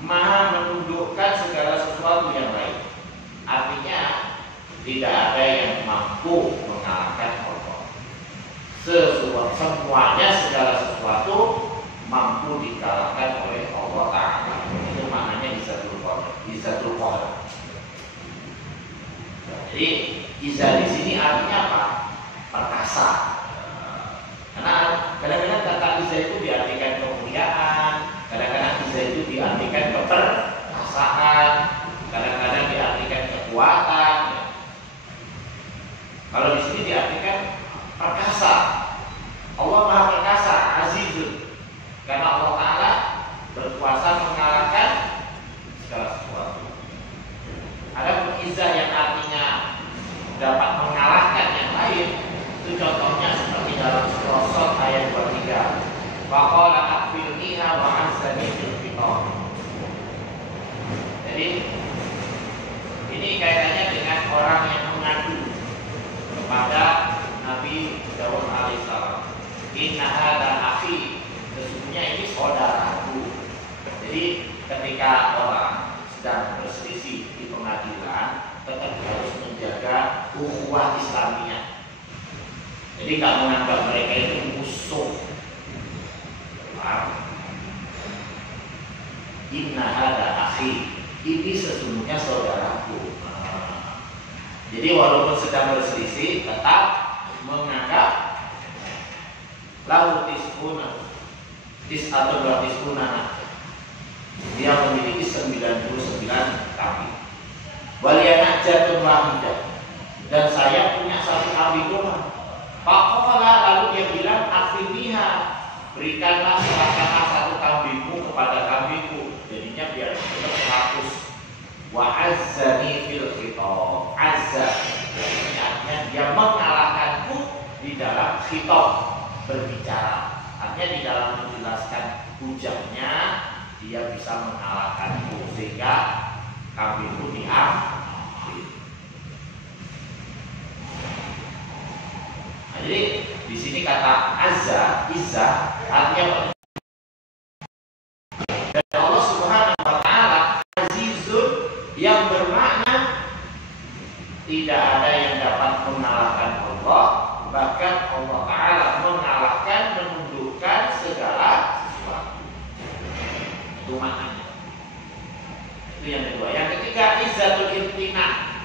maha menundukkan segala sesuatu yang lain. Artinya tidak ada yang mampu mengalahkan Allah. Semuanya, segala sesuatu mampu dikalahkan oleh Allah Ta'ala. Itu maknanya izzatul qahr. Jadi izzah di sini artinya apa? Perkasa. Karena kadang-kadang kata izzah itu diartikan kemuliaan, kadang-kadang izzah itu diartikan keperkasaan, kadang-kadang diartikan kekuatan. Kalau di sini diartikan perkasa. Allah Maha Perkasa, Azizun. Karena Allah Ta'ala berkuasa mengalahkan segala sesuatu. Ada izzah yang artinya dapat mengalahkan yang lain. Itu contohnya seperti dalam surah Shad ayat 23. Faqala akfirniha wa azani fil khitab. Jadi ini kaitannya dengan orang yang mengadu kepada Nabi Daud alaihissalam. Inna hadza akhi, sesungguhnya ini saudaraku. Jadi ketika orang sedang berselisih di pengadilan, tetap harus menjaga ukhuwah Islamiyah. Jadi nggak menganggap mereka itu musuh. Inna hadza akhi, ini sesungguhnya saudaraku. Jadi walaupun sedang berselisih, tetap menganggap lahu tis'atun wa tis'una. Dia memiliki 99 kambing. Waliyana jatun wahidah. Dan saya punya 1 kambing doang. Faqala, lalu dia bilang akhirnya berikanlah, serahkanlah 1 kambingmu kepada kambingku. Jadinya biar tetap 100. Wa azzani fil khitab. Azza artinya dia mengalahkanku di dalam khitab, berbicara. Artinya di dalam menjelaskan hujahnya dia bisa mengalahkanku sehingga kambingku diambil. Nah, jadi di sini kata azza, izzah artinya dan Allah Subhanahu wa Ta'ala azizun, yang bermakna tidak ada yang dapat mengalahkan Allah, bahkan Allah Ta'ala mengalahkan, menundukkan segala sesuatu. Itu maknanya. Itu yang kedua. Yang ketiga, izzatul imtina,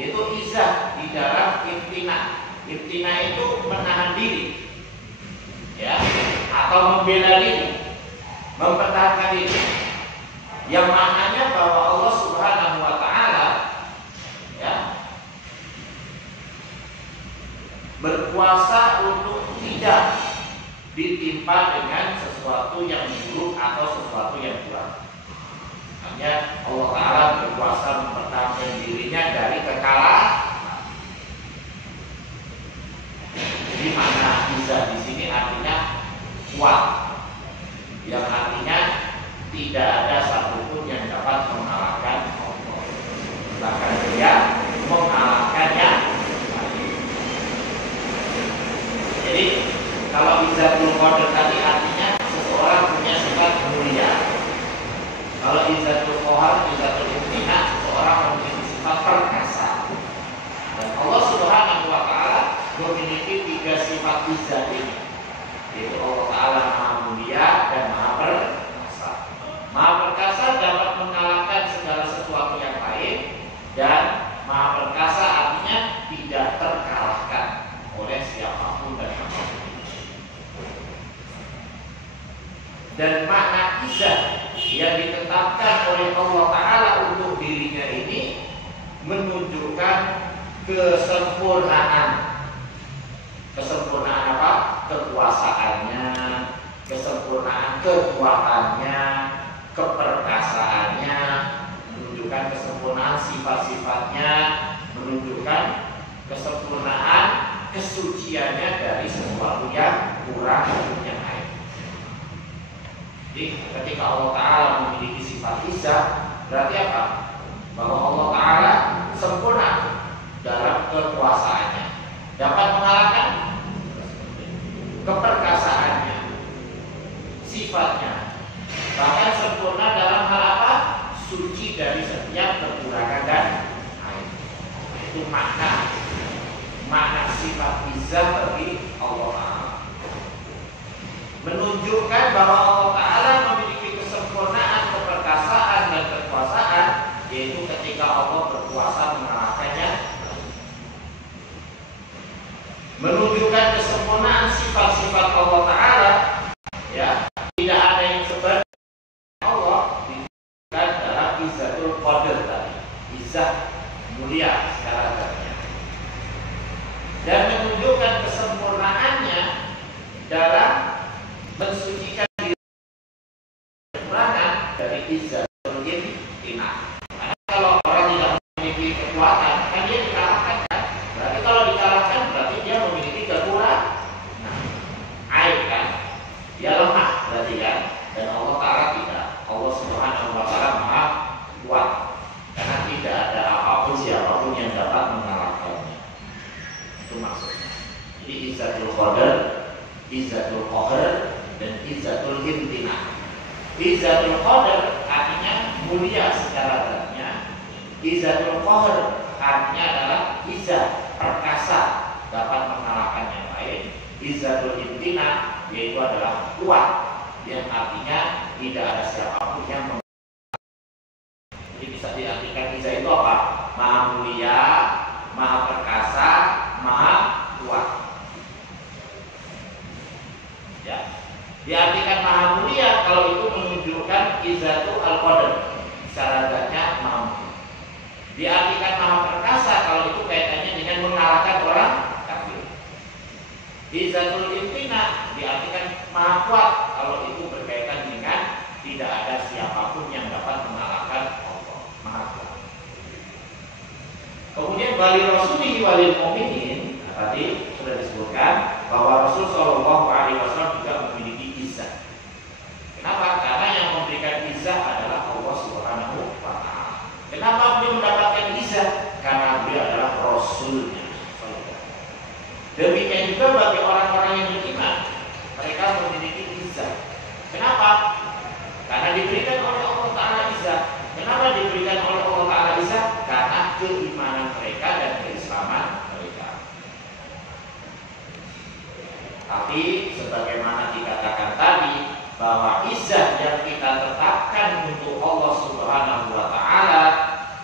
yaitu izzah di dalam imtina. Imtina itu menahan diri, ya, atau membela diri, mempertahankan diri. Yang maknanya bahwa Allah Subhanahu wa Ta'ala, ya, berkuasa untuk tidak ditimpa dengan sesuatu yang buruk atau sesuatu yang kurang. Artinya Allah Ta'ala berkuasa mempertahankan dirinya dari kekalahan. Jadi makna izzah di sini artinya kuat, yang artinya tidak ada satupun yang dapat mengalahkan Allah. Bahkan dia mengalahkannya. Jadi kalau izzatul qadar tadi artinya kalau izzatul qahar, izzatul imtina, seseorang memiliki sifat perkasa. Dan Allah Subhanahu wa taala memiliki 3 sifat izzat ini. Yaitu Allah taala Maha Mulia dan Maha Perkasa. Maha Perkasa dapat mengalahkan segala sesuatu yang lain, dan Maha Perkasa artinya tidak terkalahkan oleh siapapun dan apapun. Dan makna izzat yang ditetapkan oleh Allah Ta'ala untuk dirinya ini menunjukkan kesempurnaan. Kesempurnaan apa? Kekuasaannya, kesempurnaan kekuatannya, keperkasaannya, menunjukkan kesempurnaan sifat-sifatnya, menunjukkan kesempurnaan kesuciannya dari sesuatu yang kurang yang lain. Jadi ketika Allah Ta'ala memiliki sifat izzah, berarti apa? Bahwa Allah Ta'ala sempurna dalam kekuasaannya, dapat mengalahkan keperkasaannya, sifatnya, bahkan sempurna dalam hal apa? Suci dari setiap kekurangan dan aib. Itu makna sifat izzah bagi Allah Ta'ala, menunjukkan bahwa Allah Ta'ala memiliki kesempurnaan keperkasaan dan kekuasaan, yaitu ketika Allah berkuasa mengalahkannya, menunjukkan kesempurnaan sifat-sifat Allah Ta'ala, ya, tidak ada yang seperti Allah, ditunjukkan dalam izzatul qadar tadi, izzah mulia secara zatnya, dan menunjukkan kesempurnaannya dalam mensucikan diri kekurangan dari izzatul imtina. Karena kalau orang tidak memiliki kekuatan, kan dia dikalahkan kan? Berarti kalau dikalahkan berarti dia memiliki kekurangan, aib kan? Dia lemah berarti kan? Dan Allah Ta'ala tidak. Allah Subhanahu wa Ta'ala Maha kuat, karena tidak ada apapun siapapun yang dapat mengalahkannya. Itu maksudnya. Jadi izzatul qadar, izzatul qahar, dan izzatul imtina. Izzatul qadar artinya mulia secara zatnya. Izzatul qahar artinya adalah izzah, perkasa, dapat mengalahkan yang lain. Izzatul imtina yaitu adalah kuat, yang artinya tidak ada siapapun yang Jadi bisa diartikan izzah itu apa? Maha mulia, maha perkasa, maha kuat. Ya. Diartikan maha mulia kalau itu menunjukkan izzatul al-qadar, secara zatnya maha mulia. Diartikan maha perkasa kalau itu kaitannya dengan mengalahkan orang kafir. Izzatul imtina diartikan maha kuat kalau itu berkaitan dengan tidak ada siapapun yang dapat mengalahkan Allah, maha kuat. Kemudian wali rasulihi walil mu'minin, tadi sudah disebutkan bahwa Rasul Shallallahu Alaihi Wasallam juga memiliki izzah. Kenapa? Karena yang memberikan izzah adalah Allah Subhanahu wa Ta'ala. Kenapa beliau mendapatkan izzah? Karena beliau adalah Rasulnya. Demikian juga bagi orang-orang yang beriman, mereka memiliki izzah. Kenapa? Karena diberikan oleh Allah Ta'ala izzah. Kenapa diberikan oleh Allah Ta'ala izzah? Karena keimanan mereka dan keislaman mereka. Tapi sebagaimana dikatakan tadi, bahwa izzah yang kita tetapkan untuk Allah Subhanahu wa Ta'ala,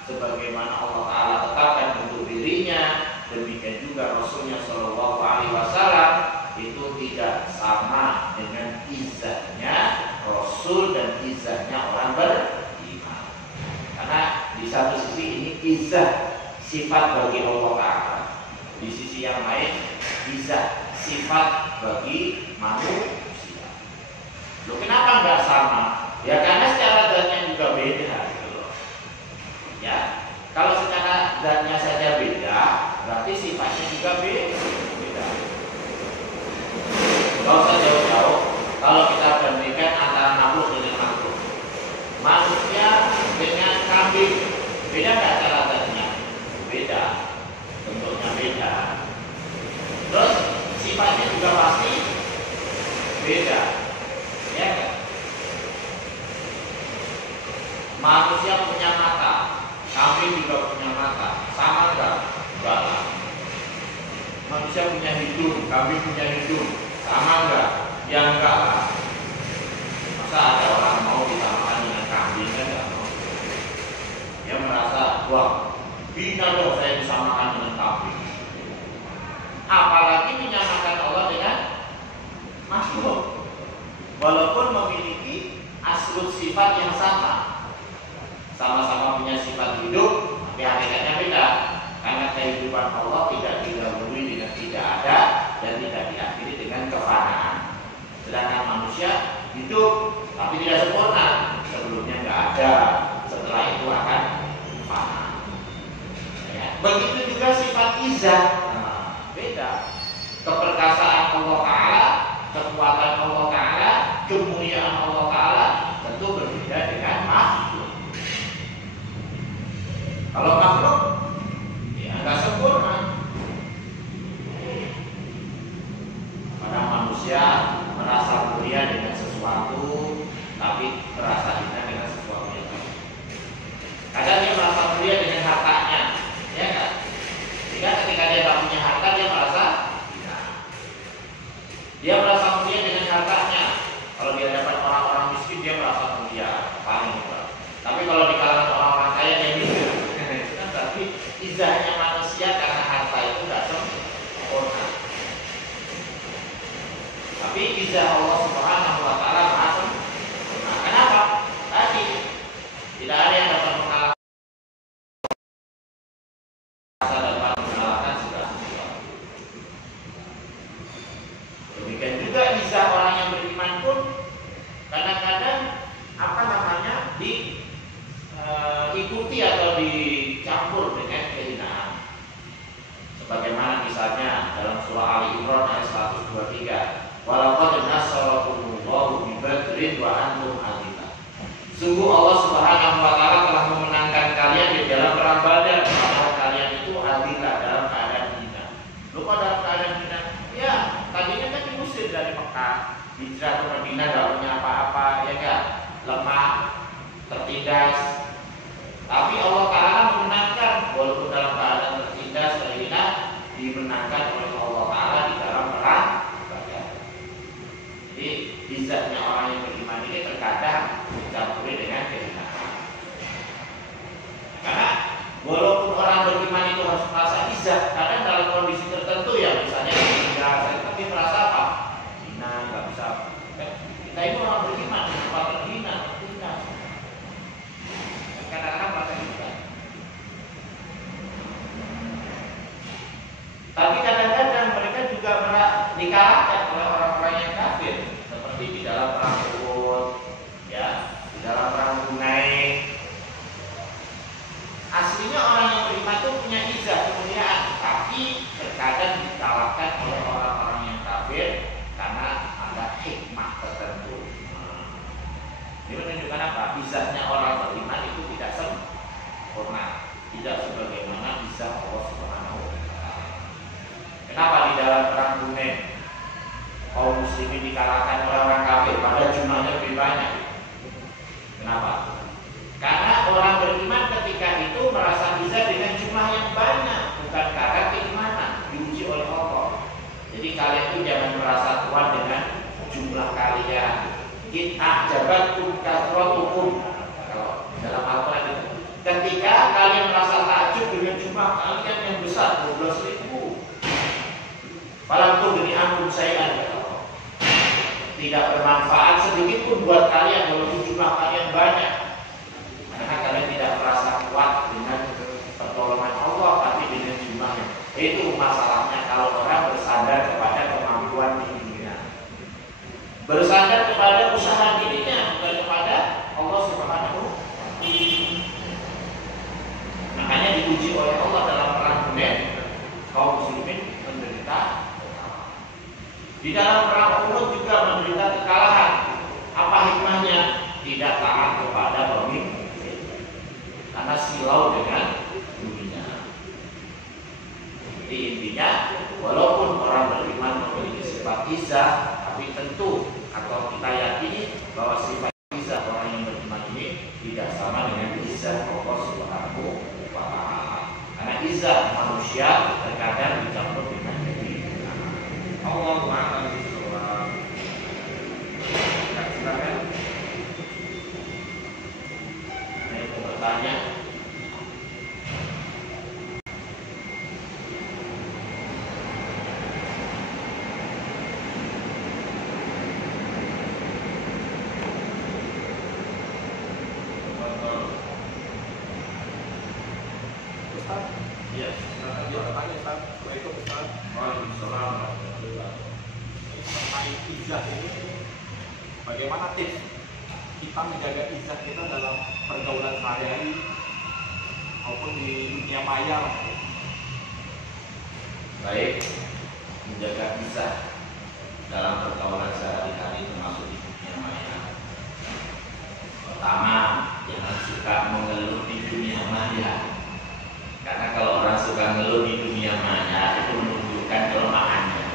sebagaimana Allah Ta'ala tetapkan untuk dirinya, demikian juga Rasulnya Shallallahu Alaihi Wasallam, itu tidak sama dengan izzahnya Rasul dan izzahnya orang beriman. Karena di satu sisi ini izzah sifat bagi Allah Ta'ala, di sisi yang lain izzah sifat bagi manusia. Loh, kenapa nggak sama? Ya karena secara zatnya juga beda gitu loh. Ya, kalau secara zatnya saja beda, berarti sifatnya juga beda. Gak usah jauh-jauh. Kalau kita bandingkan antara makhluk dengan makhluk, manusia dengan kambing, beda nggak cara zatnya? Beda, bentuknya beda. Terus sifatnya juga pasti beda, ya kan? Manusia punya mata, kambing juga punya mata, sama enggak? Enggak lah. Manusia punya hidung, kambing punya hidung, sama enggak? Ya enggak lah. Masa ada orang mau disamakan dengan kambing? Kan enggak mau. Dia merasa, wah, bina dong saya disamakan dengan kambing. Apalagi menyamakan Allah dengan makhluk, walaupun memiliki aslut sifat yang sama-sama punya sifat hidup, tapi hakikatnya beda. Karena kehidupan Allah tidak didahului dengan tidak ada dan tidak diakhiri dengan kefanaan. Sedangkan manusia hidup tapi tidak sempurna. Sebelumnya nggak ada, setelah itu akan fana. Ya. Begitu juga sifat izah, beda. Keperkasaan Allah Ta'ala, kekuatan Allah Ta'ala, kemuliaan Allah Ta'ala tentu berbeda dengan makhluk. Kalau makhluk ya nggak sempurna. Pada manusia merasa mulia dengan sesuatu, tapi merasa hina dengan sesuatu yang lain. Kadang dia merasa mulia dengan hartanya, ya kan? Sehingga ketika dia tak punya harta, dia merasa hina. Dia merasa mulia dengan hartanya. Kalau dia dapat orang-orang miskin, dia merasa mulia, paling murah. Tapi kalau di kalangan orang-orang kaya, dia miskin. Tapi izahnya manusia karena harta itu tidak sempurna. Tapi izah Allah Subhanahu wa Ta'ala maha sempurna. Kenapa? Tadi tidak ada yang dapat mengalahkan sudah. Demikian juga izah orang yang beriman pun kadang-kadang diikuti atau dicampur dengan kehinaan. Sebagaimana misalnya dalam surah Ali Imran ayat 123, walaqad nasarakumullahu bi Badrin wa antum adillah. Sungguh Allah Subhanahu wa Ta'ala telah memenangkan kalian di dalam perang Badar, padahal kalian itu adillah, dalam keadaan hina. Lupa dalam keadaan hina? Ya, tadinya kan diusir dari Mekah, hijrah ke Madinah, gak punya apa-apa, ya kan? Lemah, tertindas. Tapi Allah Ta'ala memenangkan, walaupun dalam keadaan tertindas, terhina, dimenangkan oleh Allah Ta'ala di dalam perang Badar. Jadi izahnya orang yang beriman ini terkadang dicampuri dengan kehinaan. Karena walaupun orang beriman itu harus merasa izah, kadang dalam kondisi tertentu ya, misalnya tapi merasa apa? Hina, nggak bisa. Kita ini orang beriman, tempat terhina, tertindas. Kadang-kadang merasa izah. Tapi kadang-kadang mereka juga dikalahkan oleh orang-orang yang kafir, seperti di dalam perang Uhud, ya, di dalam perang Hunain. Aslinya orang yang beriman itu punya izah, kemuliaan, tapi terkadang dikalahkan oleh orang-orang yang kafir karena ada hikmah tertentu. Ini menunjukkan apa? Izahnya orang beriman itu tidak sempurna, tidak sebagaimana izah Allah Subhanahu wa Ta'ala. Kenapa di dalam perang Hunain kaum muslimin dikalahkan oleh orang kafir pada jumlahnya lebih banyak? Kenapa? Karena orang beriman ketika itu merasa izah dengan jumlah yang banyak, bukan karena keimanan, diuji oleh Allah. Jadi kalian itu jangan merasa kuat dengan jumlah kalian. Jabatkum kasratukum. Kalau dalam Al-Quran itu, ketika kalian merasa takjub dengan jumlah kalian yang besar, 12.000, Falamtu geni ampun saya tidak bermanfaat sedikit pun buat kalian walaupun jumlah kalian banyak, karena kalian tidak merasa kuat dengan pertolongan Allah, tapi dengan jumlahnya. Itu masalahnya kalau orang bersandar kepada kemampuan dirinya, bersandar kepada usaha dirinya, bukan kepada Allah Subhanahu wa Ta'ala. Makanya diuji oleh Allah dalam perang Hunain, kaum muslimin menderita. Di dalam perang Uhud juga menderita kekalahan. Apa hikmahnya? Tidak taat kepada pemimpin, karena silau dengan dunia. Jadi intinya, walaupun orang beriman memiliki sifat izah, tapi tentu atau kita yakini bahwa sifat izah orang yang beriman ini tidak sama dengan bertanya? Ustaz, Iya. dia bertanya Ustaz, Assalamualaikum Ustaz. Waalaikumsalam. Ini mengenai izah ini, bagaimana tips kita menjaga izah kita dalam pergaulan sehari-hari maupun di dunia maya? Baik, menjaga izah dalam pergaulan sehari-hari termasuk di dunia maya. Pertama, jangan suka mengeluh di dunia maya. Karena kalau orang suka ngeluh di dunia maya itu menunjukkan kelemahannya.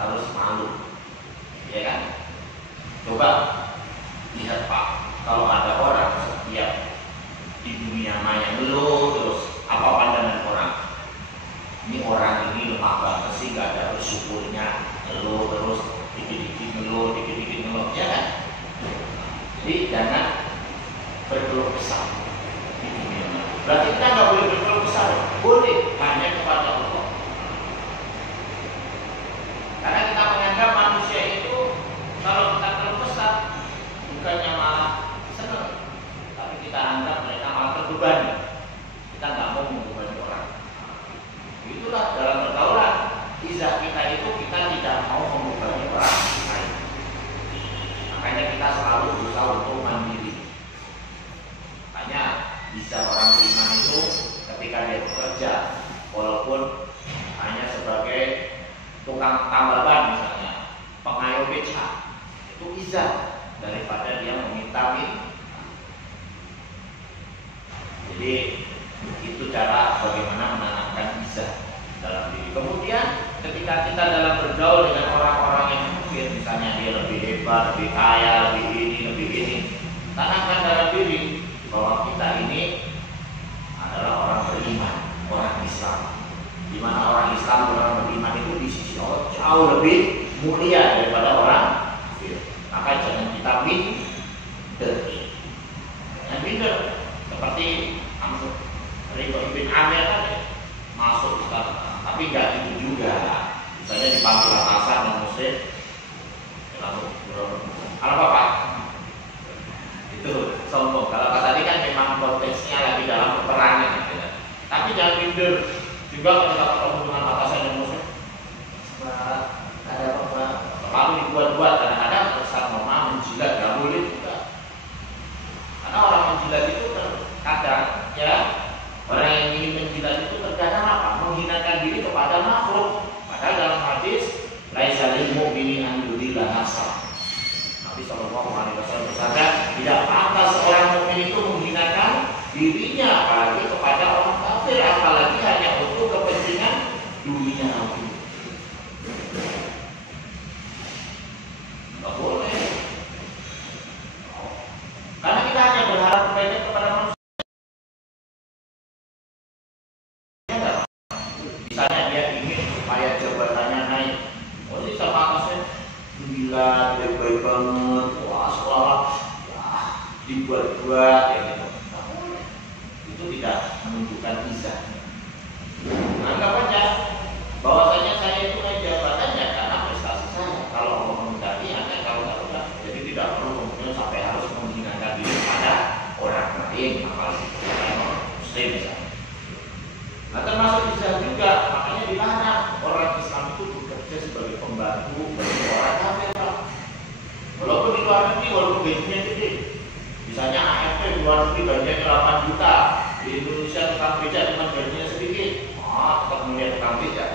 Harus malu, ya kan? Coba lihat Pak, kalau ada orang setiap di dunia maya ngeluh terus, apa pandangan orang? Ini orang ini lemah banget sih, gak ada bersyukurnya, ngeluh terus, dikit-dikit ngeluh, ya kan? Jadi jangan berkeluh kesah di dunia maya. Berarti kita nggak boleh berkeluh kesah, boleh hanya kepada Allah. Karena kita menganggap manusia itu kalau kita keluh kesah bukannya malah senang, tapi kita anggap mereka malah terbebani. Kita nggak mau membebani orang. Itulah dalam pergaulan izah kita itu kita tidak mau membebani orang lain. Makanya kita selalu berusaha untuk mandiri. Makanya bisa orang beriman itu ketika dia bekerja, walaupun hanya sebagai tukang tambal ban misalnya, pengayuh beca, itu izah daripada dia meminta minta. Jadi itu cara bagaimana menanamkan izah dalam diri. Kemudian ketika kita dalam bergaul dengan orang-orang yang mungkin misalnya dia lebih hebat, lebih kaya, lebih ini, tanamkan dalam diri bahwa kita ini adalah orang beriman, orang Islam. Di mana orang Islam, orang beriman itu di sisi Allah jauh lebih mulia daripada orang kafir. Maka jangan kita minder. Jangan minder. Seperti Ridho bin Amir tadi masuk Islam, tapi nggak itu juga. Misalnya dipanggil atasan dan muslim, langsung apa Pak? Itu sombong. Kalau kata tadi kan memang konteksnya lagi dalam peperangan, gitu. Tapi jangan minder juga ketika ketemu dengan atasan dan muslim. Ada apa? Lalu dibuat-buat kadang-kadang terkesan normal menjilat, nggak boleh juga. Karena orang menjilat itu terkadang ya, orang yang ingin menjilat itu terkadang apa? Menghinakan diri kepada makhluk. Padahal dalam hadis laisa lil mu'mini an yudilla nafsah. Nabi sallallahu alaihi wasallam bersabda, tidak pantas seorang mukmin itu menghinakan dirinya apalagi kepada orang kafir, apalagi hanya untuk kepentingan dunia. Enggak boleh. Karena kita hanya berharap kebaikan kepada manusia. Misalnya dia ingin supaya jabatannya naik, oh ini sama atasnya gila, baik-baik banget, wah sekolah, wah dibuat-buat ya gitu. Itu tidak menunjukkan izah. Anggap aja bahwasanya saya itu naik jabatannya karena prestasi saya. Kalau Allah menghendaki, akan kalau tidak, jadi tidak perlu kemudian sampai harus menghinakan diri pada orang lain, apalagi orang muslim misalnya. Nah termasuk izah juga, makanya dilarang orang Islam itu bekerja sebagai pembantu bagi orang kafir. Walaupun di luar negeri, walaupun gajinya gede, misalnya AFP di luar negeri gajinya 8 juta, di Indonesia tukang beca cuma gajinya sedikit, tetap melihat tukang beca.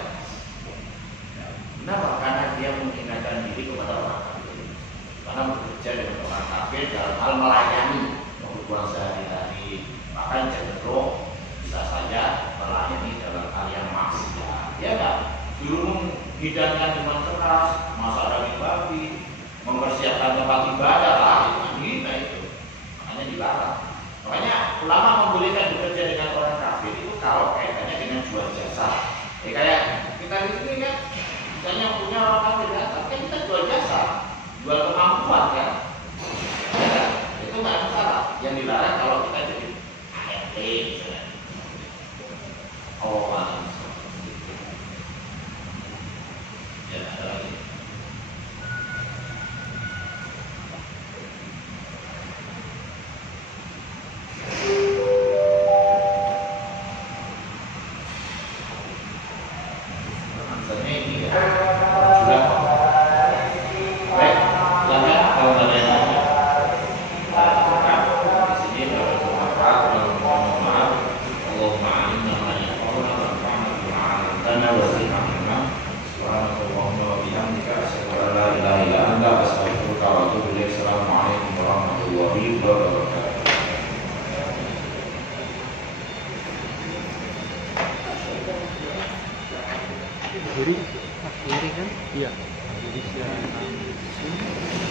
Kenapa? Karena dia menghinakan diri kepada orang kafir. Karena bekerja dengan orang kafir dalam hal melayani kebutuhan sehari-hari, bahkan cenderung bisa saja melayani dalam hal yang maksiat, ya kan? Dulu menghidangkan dengan keras, masak daging babi, mempersiapkan tempat ibadah lah, itu kan hina itu, makanya dilarang. Makanya ulama membolehkan bekerja dengan orang kafir itu kalau kaitannya dengan jual jasa. Kayak kita di sini kan, misalnya punya orang kafir kan, tapi kita jual jasa, jual kemampuan kan, ya kan? Itu nggak masalah. Yang dilarang kalau kita Kiri. Kiri kan? Iya. Kiri siang.